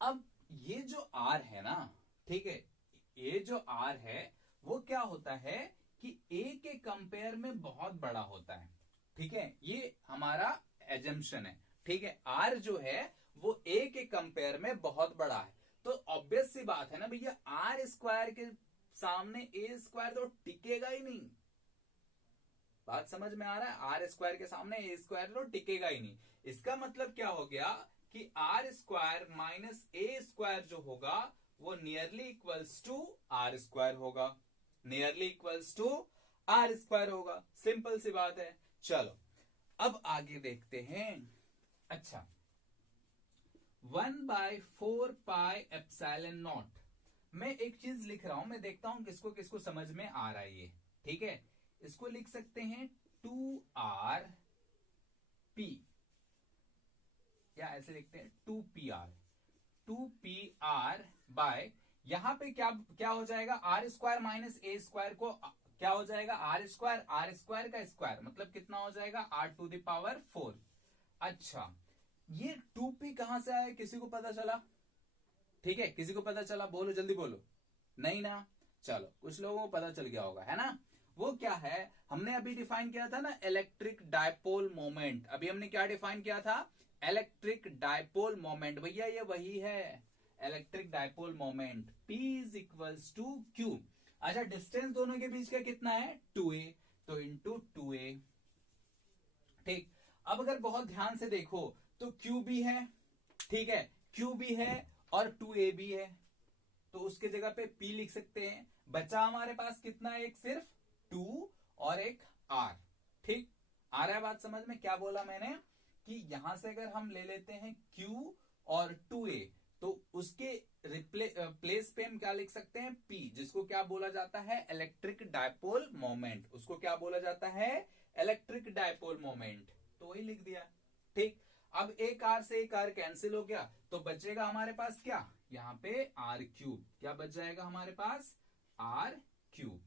अब ये जो आर है ना, ठीक है, ये जो आर है वो क्या होता है कि ए के कंपेयर में बहुत बड़ा होता है। ठीक है, ये हमारा एजम्पशन है। ठीक है, आर जो है वो ए के कंपेयर में बहुत बड़ा है, तो ऑब्वियस सी बात है ना भैया, आर स्क्वायर के सामने ए स्क्वायर तो टिकेगा ही नहीं। बात समझ में आ रहा है, आर स्क्वायर के सामने ए स्क्वायर तो टिकेगा ही नहीं। इसका मतलब क्या हो गया कि आर स्क्वायर माइनस ए स्क्वायर जो होगा वो nearly equals to R square होगा, nearly equals to R square होगा, सिंपल सी बात है। चलो अब आगे देखते हैं। अच्छा 1/4 पाई एप्सिलॉन नॉट, मैं एक चीज लिख रहा हूं, मैं देखता हूं किसको किसको समझ में आ रहा है ये। ठीक है, इसको लिख सकते हैं 2r p, या ऐसे लिखते हैं 2pr बाय, यहां पे क्या क्या हो जाएगा, आर स्क्वायर माइनस ए स्क्वायर को क्या हो जाएगा, आर स्क्वायर का स्क्वायर मतलब कितना हो जाएगा, r टू द पावर 4। अच्छा ये 2p कहां से आया, किसी को पता चला? ठीक है, किसी को पता चला? बोलो जल्दी बोलो। नहीं ना, चलो कुछ लोगों को पता चल गया होगा, है ना। वो क्या है, हमने अभी डिफाइन किया था ना इलेक्ट्रिक डायपोल मोमेंट। अभी हमने क्या डिफाइन किया था, इलेक्ट्रिक डायपोल मोमेंट। भैया ये वही है electric dipole moment, P is equals to Q। अच्छा डिस्टेंस दोनों के बीच का कितना है, 2a, तो इंटू 2a। ठीक, अब अगर बहुत ध्यान से देखो तो Q भी है, ठीक है, Q भी है और 2a भी है, तो उसके जगह पे P लिख सकते हैं। बचा हमारे पास कितना है, एक सिर्फ 2 और एक R। ठीक, आ रहा है बात समझ में? क्या बोला मैंने कि यहां से अगर हम ले लेते हैं Q और 2a, तो उसके प्लेस पे हम क्या लिख सकते हैं, P, जिसको क्या बोला जाता है, इलेक्ट्रिक डायपोल मोमेंट। उसको क्या बोला जाता है, इलेक्ट्रिक डायपोल मोमेंट, तो वही लिख दिया। ठीक, अब एक R से एक R कैंसिल हो गया, तो बचेगा हमारे पास क्या, यहाँ पे R क्यूब। क्या बच जाएगा हमारे पास, R क्यूब।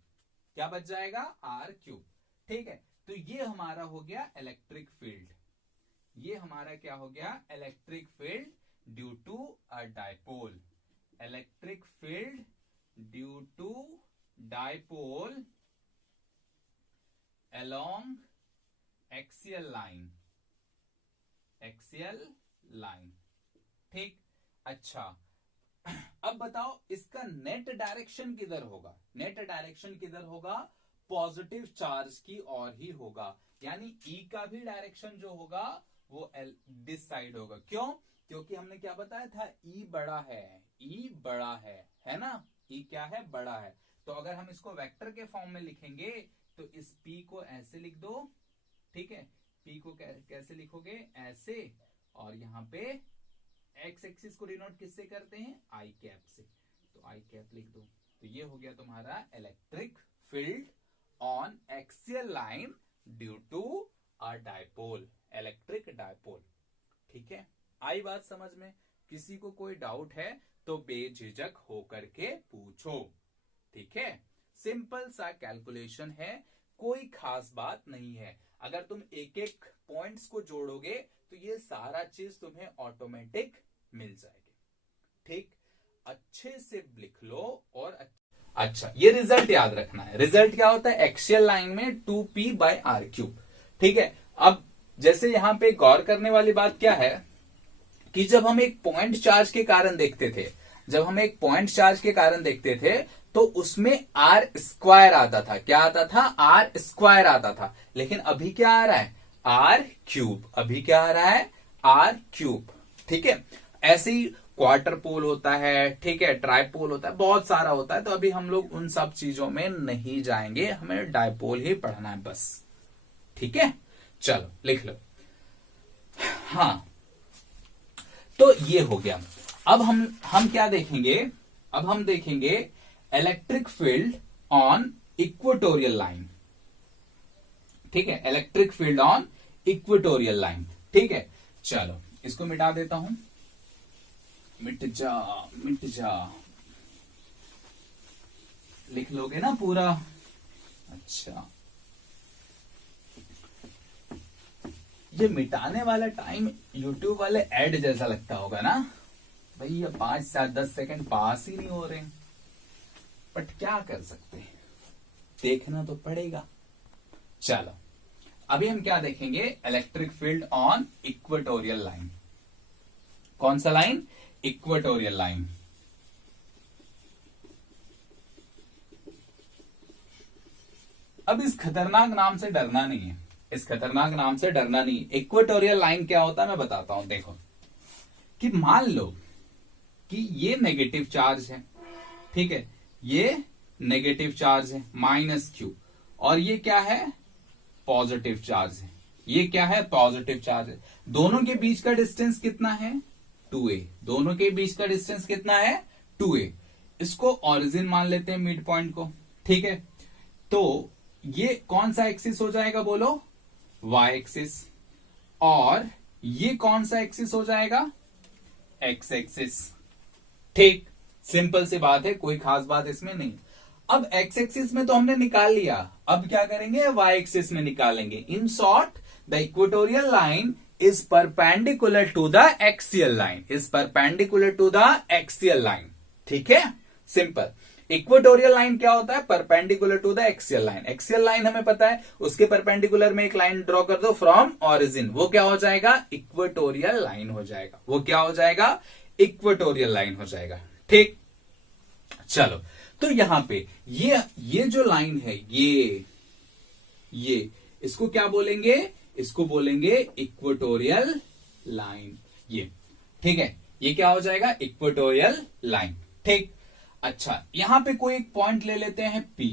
क्या बच जाएगा, R क्यूब। ठीक है, तो ये हमारा हो गया इलेक्ट्रिक फील्ड। ये हमारा क्या हो गया, electric field due to a dipole. Electric field due to dipole along axial line, axial line. ठीक, अच्छा अब बताओ इसका नेट डायरेक्शन किधर होगा, नेट डायरेक्शन किधर होगा, पॉजिटिव चार्ज की ओर ही होगा, यानी E का भी डायरेक्शन जो होगा वो दिस साइड होगा। क्यों, क्योंकि हमने क्या बताया था, E बड़ा है, E बड़ा है ना, E क्या है, बड़ा है। तो अगर हम इसको वेक्टर के फॉर्म में लिखेंगे तो इस P को ऐसे लिख दो, ठीक है, P को कैसे लिखोगे, ऐसे, और यहाँ पे एक्स एक्सिस को डिनोट किससे करते हैं, आई कैप से, तो आई कैप लिख दो। तो ये हो गया तुम्हारा electric field on axial line due to a dipole, electric dipole. ठीक है, आई बात समझ में? किसी को कोई डाउट है तो बेझिझक होकर के पूछो। ठीक है, सिंपल सा कैलकुलेशन है, कोई खास बात नहीं है। अगर तुम एक एक पॉइंट्स को जोड़ोगे तो ये सारा चीज तुम्हें ऑटोमेटिक मिल जाएगी। ठीक, अच्छे से लिख लो। और अच्छा ये रिजल्ट याद रखना है, रिजल्ट क्या होता है, एक्सियल लाइन में 2p/r क्यूब। ठीक है, अब जैसे यहां पे गौर करने वाली बात क्या है कि जब हम एक पॉइंट चार्ज के कारण देखते थे, जब हम एक पॉइंट चार्ज के कारण देखते थे तो उसमें आर स्क्वायर आता था। क्या आता था, आर स्क्वायर आता था। लेकिन अभी क्या आ रहा है, आर क्यूब। अभी क्या आ रहा है, आर क्यूब। ठीक है, ऐसे ही क्वार्टर पोल होता है, ठीक है, ट्राइपोल होता है, बहुत सारा होता है। तो अभी हम लोग उन सब चीजों में नहीं जाएंगे, हमें डायपोल ही पढ़ना है बस। ठीक है, चलो लिख लो। हाँ, तो ये हो गया। अब हम क्या देखेंगे, अब हम देखेंगे electric field on equatorial line. ठीक है, electric field on equatorial line. ठीक है, चलो इसको मिटा देता हूं, मिट जा मिट जा, लिख लोगे ना पूरा। अच्छा, ये मिटाने वाला टाइम YouTube वाले ऐड जैसा लगता होगा ना, भैया 5 7 10 सेकंड पास ही नहीं हो रहे, बट क्या कर सकते हैं, देखना तो पड़ेगा। चलो अभी हम क्या देखेंगे, electric field on equatorial line. कौन सा लाइन, इक्वेटोरियल लाइन। अब इस खतरनाक नाम से डरना नहीं है, इस खतरनाक नाम से डरना नहीं। इक्वेटोरियल लाइन क्या होता है मैं बताता हूं। देखो कि मान लो कि ये नेगेटिव चार्ज है, ठीक है, ये नेगेटिव चार्ज है -Q, और ये क्या है, पॉजिटिव चार्ज है। ये क्या है, पॉजिटिव चार्ज है। दोनों के बीच का डिस्टेंस कितना है, 2a। दोनों के बीच का डिस्टेंस कितना है, 2a। इसको ऑरिजिन मान लेते हैं, मिड पॉइंट को। ठीक है, तो ये कौन सा एक्सिस हो जाएगा, बोलो, y एक्सिस। और ये कौन सा एक्सिस हो जाएगा, x एक्सिस। ठीक, सिंपल सी बात है, कोई खास बात इसमें नहीं। अब x एक्सिस में तो हमने निकाल लिया, अब क्या करेंगे, y एक्सिस में निकालेंगे। In short, the equatorial line is perpendicular to the axial line, is perpendicular to the axial line. ठीक है, सिंपल। इक्वेटोरियल लाइन क्या होता है, perpendicular to the axial line. Axial line हमें पता है, उसके परपेंडिकुलर में एक लाइन ड्रॉ कर दो फ्रॉम ऑरिजिन, वो क्या हो जाएगा, इक्वेटोरियल लाइन हो जाएगा। वो क्या हो जाएगा, इक्वेटोरियल लाइन हो जाएगा। ठीक, चलो, तो यहां पे ये जो लाइन है, ये इसको क्या बोलेंगे, इसको बोलेंगे इक्वेटोरियल लाइन। ये ठीक है, ये क्या हो जाएगा, इक्वेटोरियल लाइन। ठीक, अच्छा, यहां पे कोई एक पॉइंट ले लेते हैं P।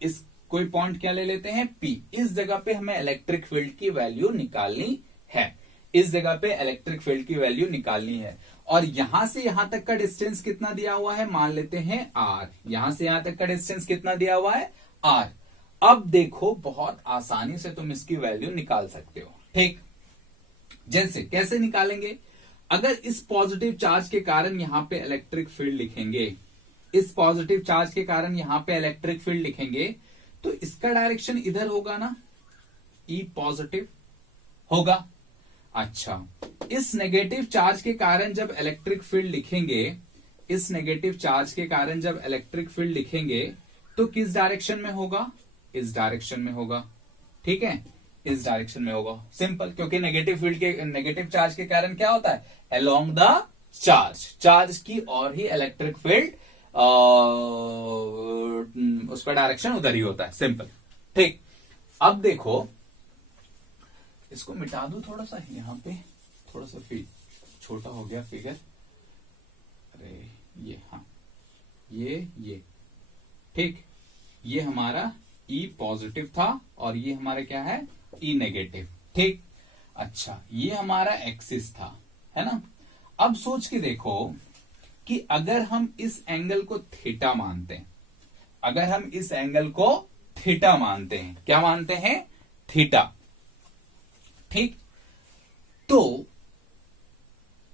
इस कोई पॉइंट क्या ले लेते हैं, P। इस जगह पे हमें इलेक्ट्रिक फील्ड की वैल्यू निकालनी है, इस जगह पे इलेक्ट्रिक फील्ड की वैल्यू निकालनी है। और यहां से यहां तक का डिस्टेंस कितना दिया हुआ है, मान लेते हैं r। यहां से यहां तक का डिस्टेंस कितना दिया हुआ है, r। अब देखो, बहुत आसानी से तुम इसकी वैल्यू निकाल सकते हो। ठीक, जैसे कैसे निकालेंगे, अगर इस पॉजिटिव चार्ज के कारण यहां पे इलेक्ट्रिक फील्ड लिखेंगे, इस पॉजिटिव चार्ज के कारण यहां पे इलेक्ट्रिक फील्ड लिखेंगे, तो इसका डायरेक्शन इधर होगा ना, E पॉजिटिव होगा। अच्छा, इस नेगेटिव चार्ज के कारण जब इलेक्ट्रिक फील्ड लिखेंगे, इस नेगेटिव चार्ज के कारण जब इलेक्ट्रिक फील्ड लिखेंगे, तो किस डायरेक्शन में होगा, इस डायरेक्शन में होगा। ठीक है, इस डायरेक्शन में होगा, सिंपल। क्योंकि नेगेटिव फील्ड के, नेगेटिव चार्ज के कारण क्या होता है, अलोंग द चार्ज, चार्ज की और ही इलेक्ट्रिक फील्ड, उसका डायरेक्शन उधर ही होता है, सिंपल। ठीक, अब देखो, इसको मिटा दो थोड़ा सा, यहां पे थोड़ा सा छोटा हो गया फिगर। अरे ये, हाँ, ये ठीक, ये हमारा E पॉजिटिव था और ये हमारा क्या है, E नेगेटिव। ठीक, अच्छा, ये हमारा एक्सिस था, है ना। अब सोच के देखो कि अगर हम इस एंगल को थीटा मानते हैं, अगर हम इस एंगल को थीटा मानते हैं, क्या मानते हैं, थीटा। ठीक, तो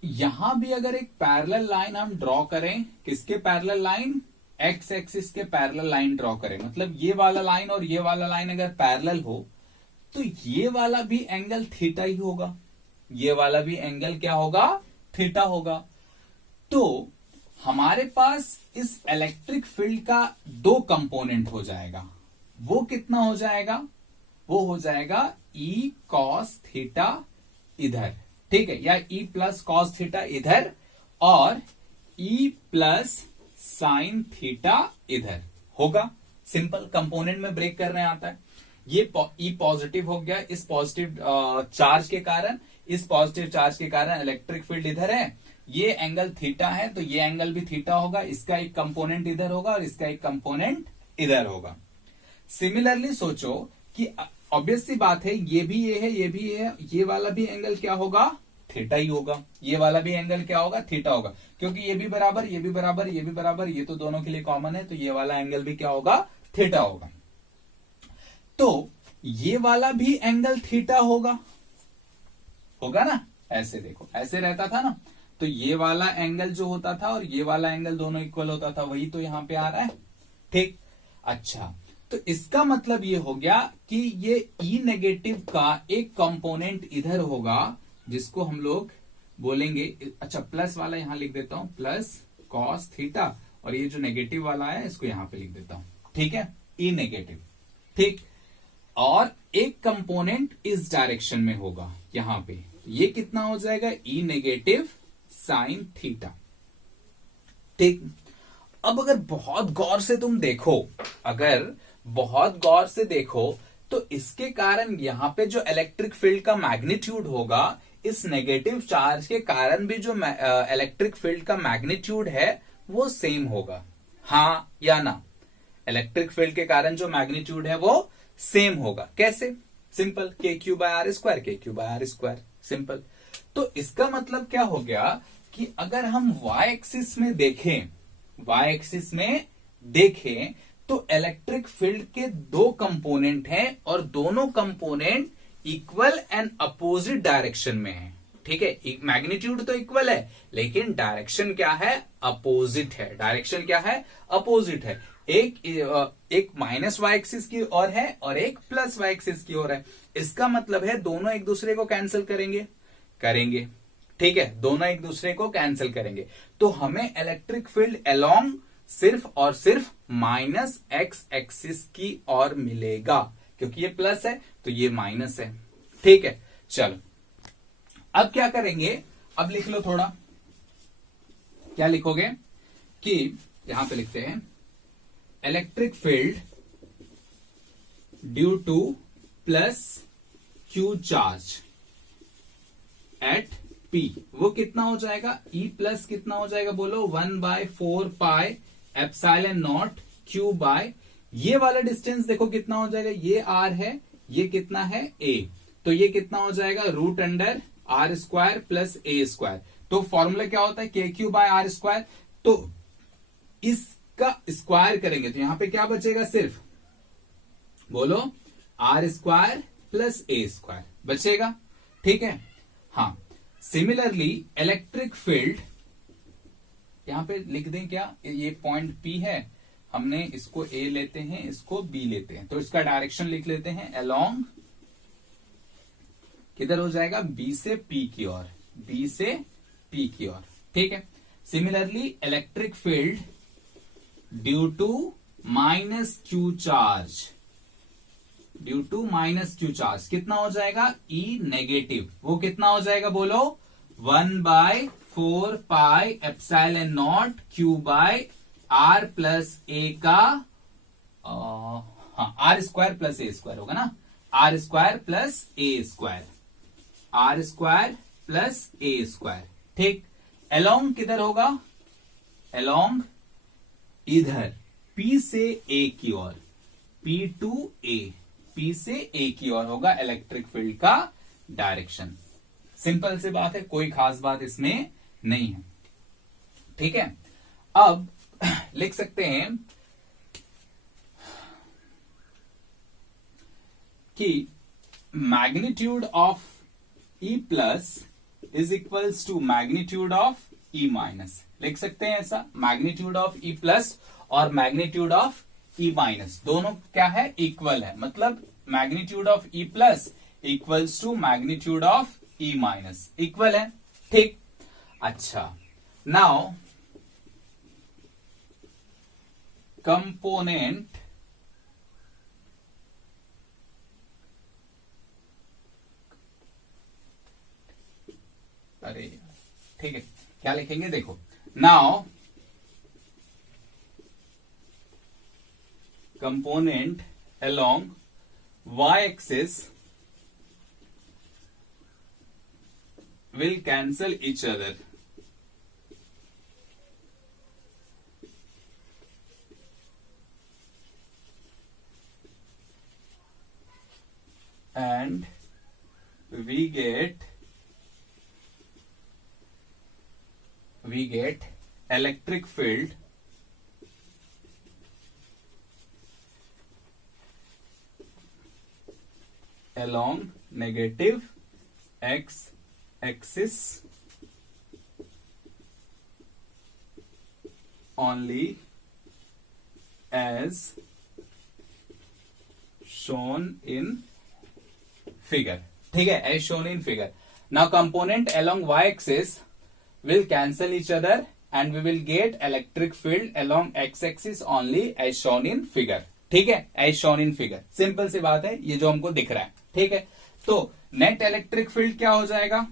यहां भी अगर एक पैरेलल लाइन हम ड्रॉ करें, किसके पैरेलल लाइन, एक्स एक्सिस के पैरेलल लाइन ड्रॉ करें, मतलब ये वाला लाइन और ये वाला लाइन अगर पैरेलल हो, तो ये वाला भी एंगल थीटा ही होगा, ये वाला भी एंगल क्या होगा, थीटा होगा। तो हमारे पास इस इलेक्ट्रिक फील्ड का दो कंपोनेंट हो जाएगा, वो कितना हो जाएगा, वो हो जाएगा E cos थीटा इधर, ठीक है, या E प्लस कॉस थीटा इधर, और E प्लस साइन थीटा इधर होगा। सिंपल, कंपोनेंट में ब्रेक करने आता है। ये E पॉजिटिव हो गया, इस पॉजिटिव चार्ज के कारण, इस पॉजिटिव चार्ज के कारण इलेक्ट्रिक फील्ड इधर है, ये एंगल थीटा है, तो ये एंगल भी थीटा होगा, इसका एक कंपोनेंट इधर होगा और इसका एक कंपोनेंट इधर होगा। सिमिलरली सोचो कि ऑब्वियस सी बात है, ये भी ये है, ये भी ये है, ये वाला भी एंगल क्या होगा, थीटा ही होगा, ये वाला भी एंगल क्या होगा, थीटा होगा, क्योंकि ये भी बराबर, ये भी बराबर, ये भी बराबर, ये तो दोनों के लिए कॉमन है, तो ये वाला एंगल भी क्या होगा, थीटा होगा। तो ये वाला भी एंगल थीटा होगा, होगा ना। ऐसे देखो, ऐसे रहता था ना, तो ये वाला एंगल जो होता था और ये वाला एंगल दोनों इक्वल होता था, वही तो यहां पे आ रहा है। ठीक, अच्छा, तो इसका मतलब ये हो गया कि ये E नेगेटिव का एक कंपोनेंट इधर होगा, जिसको हम लोग बोलेंगे, अच्छा, प्लस वाला यहां लिख देता हूं, प्लस कॉस थीटा, और ये जो नेगेटिव वाला है इसको यहां पे लिख देता हूं, ठीक है, E नेगेटिव। ठीक, और एक कंपोनेंट इस डायरेक्शन में होगा यहां पे, ये कितना हो जाएगा, E नेगेटिव साइन थीटा। ठीक, अब अगर बहुत गौर से तुम देखो, अगर बहुत गौर से देखो, तो इसके कारण यहां पे जो इलेक्ट्रिक फील्ड का मैग्नीट्यूड होगा, इस नेगेटिव चार्ज के कारण भी जो इलेक्ट्रिक फील्ड का मैग्नीट्यूड है वो सेम होगा, हाँ या ना। इलेक्ट्रिक फील्ड के कारण जो मैग्नीट्यूड है वो सेम होगा। कैसे? Simple, k q by are square, k q by are square, simple. तो इसका मतलब क्या हो गया कि अगर हम वाई एक्सिस में देखें, वाई एक्सिस में देखें तो इलेक्ट्रिक फील्ड के दो कंपोनेंट हैं और दोनों component equal and opposite direction में है। ठीक है, मैग्नीट्यूड तो इक्वल है लेकिन डायरेक्शन क्या है? अपोजिट है। डायरेक्शन क्या है? अपोजिट है। एक माइनस वाई एक्सिस की ओर है और एक प्लस वाई एक्सिस की ओर है। इसका मतलब है दोनों एक दूसरे को कैंसिल करेंगे। ठीक है, दोनों एक दूसरे को कैंसिल करेंगे तो हमें इलेक्ट्रिक फील्ड अलोंग सिर्फ और सिर्फ माइनस एक्स एक्सिस की ओर मिलेगा, क्योंकि ये प्लस है तो ये माइनस है। ठीक है, चलो अब क्या करेंगे? अब लिख लो थोड़ा, क्या लिखोगे कि यहां पे लिखते हैं electric field due two plus Q charge at P, वो कितना हो जाएगा? E प्लस कितना हो जाएगा बोलो? 1/4 pi epsilon naught Q by, ये वाला डिस्टेंस देखो कितना हो जाएगा? ये R है, ये कितना है? A, तो ये कितना हो जाएगा? Root under R square plus A square. तो फॉर्मूला क्या होता है? के क्यू बाय आर स्क्वायर। तो इसका स्क्वायर करेंगे तो यहां पे क्या बचेगा? सिर्फ बोलो R square plus A square बचेगा। ठीक है, हाँ। सिमिलरली इलेक्ट्रिक फील्ड, यहां पे लिख दें क्या? ये पॉइंट P है, हमने इसको A लेते हैं, इसको B लेते हैं, तो इसका डायरेक्शन लिख लेते हैं अलोंग, किधर हो जाएगा? B से P की ओर, B से P की ओर। ठीक है, similarly electric field due to minus q charge, due to minus q charge कितना हो जाएगा? E नेगेटिव, वो कितना हो जाएगा बोलो? 1/4 pi epsilon naught Q by R plus A का हाँ R square plus A square होगा ना, R square plus A square, R square plus A square. ठीक, अलोंग किधर होगा? अलोंग इधर P से A की ओर, P टू A, P से A की ओर होगा इलेक्ट्रिक फील्ड का डायरेक्शन। सिंपल सी बात है, कोई खास बात इसमें नहीं है। ठीक है, अब लिख सकते हैं कि magnitude of E plus is equals to magnitude of E minus. लिख सकते हैं ऐसा, मैग्नीट्यूड ऑफ E प्लस और मैग्नीट्यूड ऑफ E माइनस दोनों क्या है? इक्वल है। मतलब magnitude of E plus equals to magnitude of E minus, equal है। ठीक, अच्छा, नाउ कंपोनेंट अरे ठीक है, क्या लिखेंगे? देखो, now component along y-axis will cancel each other and we get electric field along negative x axis only as shown in figure. ठीक है, as shown in figure. Now component along y axis will cancel each other and we will get electric field along x axis only as shown in figure. ठीक है, as shown in figure. Simple सी बात है, ये जो हमको दिख रहा है। ठीक है, तो नेट इलेक्ट्रिक फील्ड क्या हो जाएगा?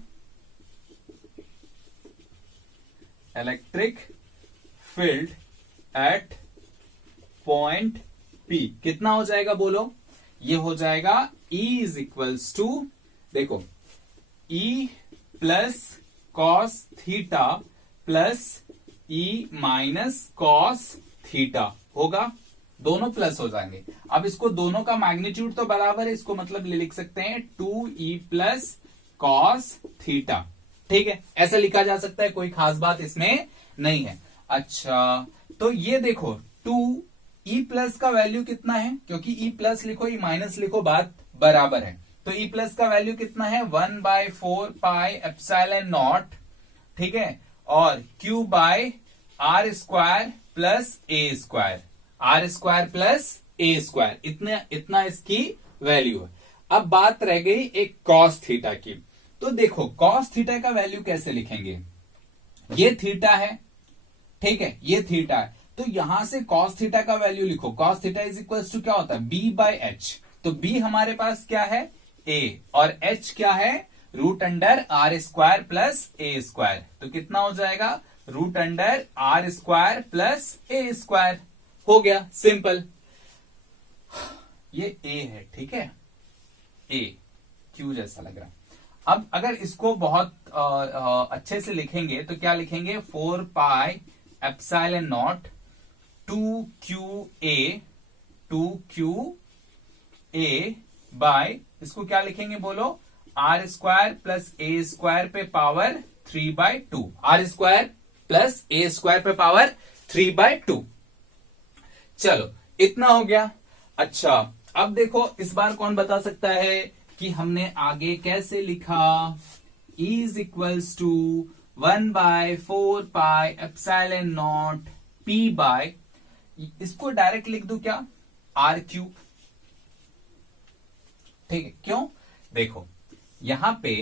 Electric field at point P कितना हो जाएगा बोलो? ये हो जाएगा E इज इक्वल्स टू, देखो, E plus cos theta plus E minus cos theta होगा। दोनों प्लस हो जाएंगे। अब इसको दोनों का मैग्नीट्यूड तो बराबर है, इसको मतलब लिख सकते हैं 2e प्लस कॉस थीटा। ठीक है, ऐसा लिखा जा सकता है, कोई खास बात इसमें नहीं है। अच्छा, तो ये देखो 2e प्लस का वैल्यू कितना है, क्योंकि e प्लस लिखो e माइनस लिखो बात बराबर है। तो e प्लस का वैल्यू कितना है 1/4 पाई एप्सिलॉन नॉट, ठीक है, और q by are square plus A square, are square plus A square, इतना इसकी वैल्यू है। अब बात रह गई एक कॉस थीटा की। तो देखो कॉस थीटा का वैल्यू कैसे लिखेंगे, ये थीटा है, ठीक है, ये थीटा है, तो यहां से कॉस थीटा का वैल्यू लिखो। Cos theta is equal to क्या होता है b बाय एच। तो b हमारे पास क्या है a, और h क्या है root under R square plus ए स्क्वायर। तो कितना हो जाएगा root under R square plus ए स्क्वायर। हो गया सिंपल। ये a है, ठीक है, a q जैसा लग रहा है। अब अगर इसको बहुत अच्छे से लिखेंगे तो क्या लिखेंगे 4 पाई एप्सिलॉन नॉट 2QA बाय, इसको क्या लिखेंगे बोलो, आर स्क्वायर प्लस ए स्क्वायर पे पावर 3/2, आर स्क्वायर प्लस ए स्क्वायर पे पावर 3/2। चलो इतना हो गया। अच्छा, अब देखो इस बार कौन बता सकता है कि हमने आगे कैसे लिखा, is equals to 1/4 pi epsilon naught p by, इसको डायरेक्ट लिख दू क्या r3, ठीक है, क्यों, देखो यहां पे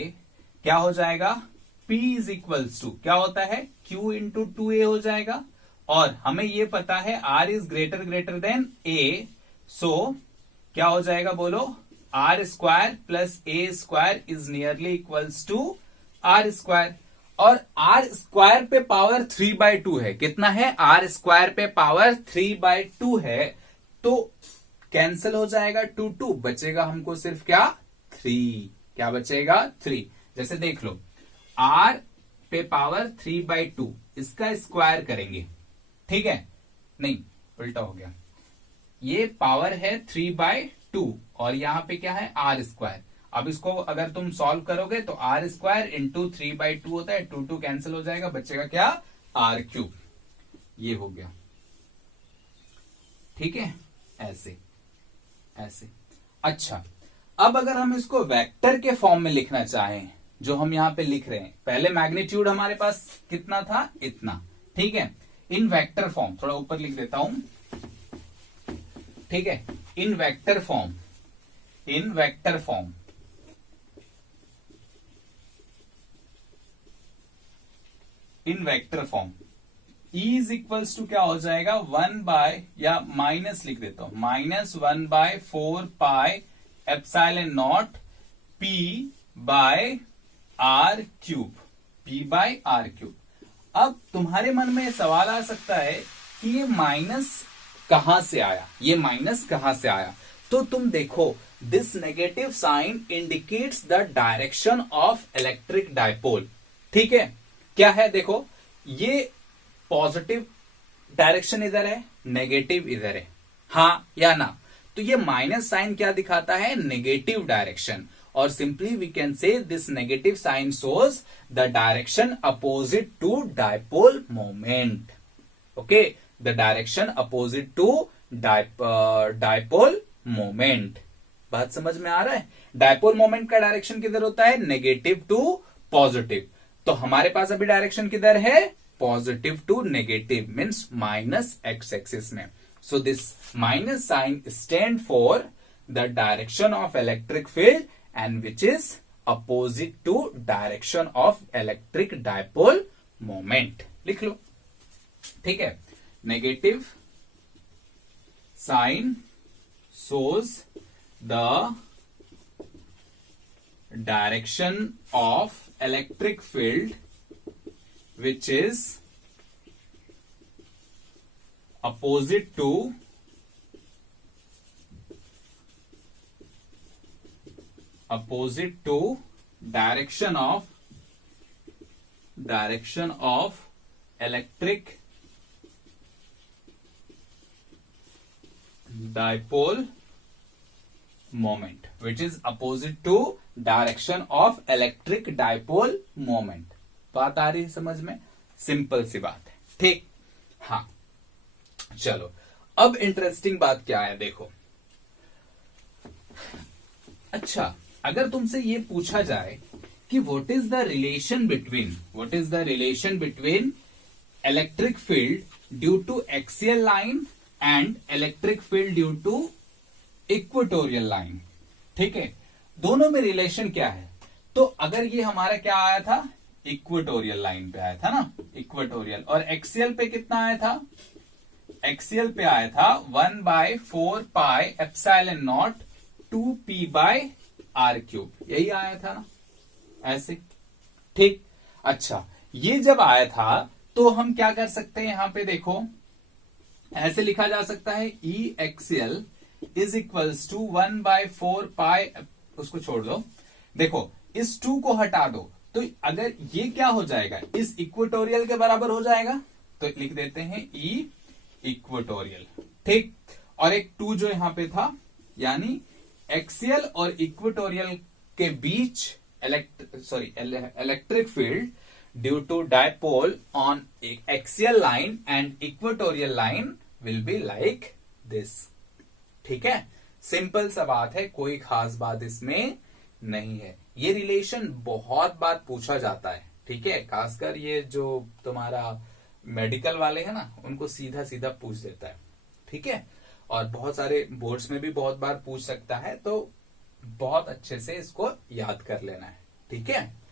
क्या हो जाएगा p इज इक्वल्स टू क्या होता है q इंटू 2a हो जाएगा, और हमें ये पता है r is greater than a, so क्या हो जाएगा बोलो R square plus A square is nearly equals to R square, और आर स्क्वायर पे पावर 3/2 है, कितना है आर स्क्वायर पे पावर 3/2 है, तो कैंसिल हो जाएगा 2 बचेगा हमको सिर्फ क्या 3, क्या बचेगा 3। जैसे देख लो आर पे पावर 3/2, इसका स्क्वायर करेंगे, ठीक है, नहीं उल्टा हो गया, ये पावर है 3/2 और यहां पे क्या है आर स्क्वायर। अब इसको अगर तुम सॉल्व करोगे तो आर स्क्वायर इंटू 3/2 होता है, 2 कैंसिल हो जाएगा, बचेगा क्या r3, ये हो गया, ठीक है, ऐसे ऐसे। अच्छा, अब अगर हम इसको वेक्टर के फॉर्म में लिखना चाहें, जो हम यहां पे लिख रहे हैं, पहले मैग्नीट्यूड हमारे पास कितना था इतना, ठीक है, इन वेक्टर फॉर्म, थोड़ा ऊपर लिख देता हूं, ठीक है, in vector form, in vector form, in vector form is equals to क्या हो जाएगा 1 बाय, या माइनस लिख देता हूं, -1/4 pi epsilon naught p by r cube, p by r cube. अब तुम्हारे मन में सवाल आ सकता है कि ये माइनस कहां से आया, ये माइनस कहां से आया, तो तुम देखो this negative sign indicates the direction of electric dipole, ठीक है, क्या है देखो, ये पॉजिटिव डायरेक्शन इधर है, नेगेटिव इधर है, हाँ या ना, तो ये माइनस साइन क्या दिखाता है नेगेटिव डायरेक्शन, और simply we can say this negative sign shows the direction opposite to dipole moment, okay, the direction opposite to dipole moment. बात समझ में आ रहा है, डायपोल मोमेंट का डायरेक्शन किधर होता है नेगेटिव टू पॉजिटिव, तो हमारे पास अभी डायरेक्शन किधर है positive to negative, means minus X axis में। So this minus sign stand for the direction of electric field and which is opposite to direction of electric dipole moment, लिख लो, ठीक है, negative sign shows the direction of electric field which is opposite to direction of electric dipole moment which is opposite to direction of electric dipole moment. बात आ रही है समझ में? सिंपल सी बात है, ठीक। हाँ चलो, अब इंटरेस्टिंग बात क्या है देखो। अच्छा, अगर तुमसे ये पूछा जाए कि what is the relation between electric field due to axial line and electric field due to equatorial line, ठीक है, दोनों में रिलेशन क्या है? तो अगर ये हमारा क्या आया था, इक्वेटोरियल लाइन पे आया था ना, इक्वेटोरियल, और एक्सियल पे कितना आया था? एक्सियल पे आया था 1/4πε0 2p/r³, यही आया था ना, ऐसे, ठीक। अच्छा, ये जब आया था तो हम क्या कर सकते हैं, यहां पे देखो ऐसे लिखा जा सकता है, ई एक्सियल इज इक्वल्स टू 1/4π, उसको छोड़ दो, देखो इस 2 को हटा दो, तो अगर ये क्या हो जाएगा, इस इक्वेटोरियल के बराबर हो जाएगा, तो लिख देते हैं ई इक्वेटोरियल, ठीक। और एक 2 जो यहां पे था, यानी एक्सियल और इक्वेटोरियल के बीच electric field due to dipole on axial line and equatorial line will be like this, ठीक है। सिंपल सा बात है, कोई खास बात इसमें नहीं है। ये रिलेशन बहुत बार पूछा जाता है, ठीक है, खासकर ये जो तुम्हारा मेडिकल वाले हैं ना, उनको सीधा सीधा पूछ देता है, ठीक है, और बहुत सारे बोर्ड्स में भी बहुत बार पूछ सकता है, तो बहुत अच्छे से इसको याद कर लेना है, ठीक है।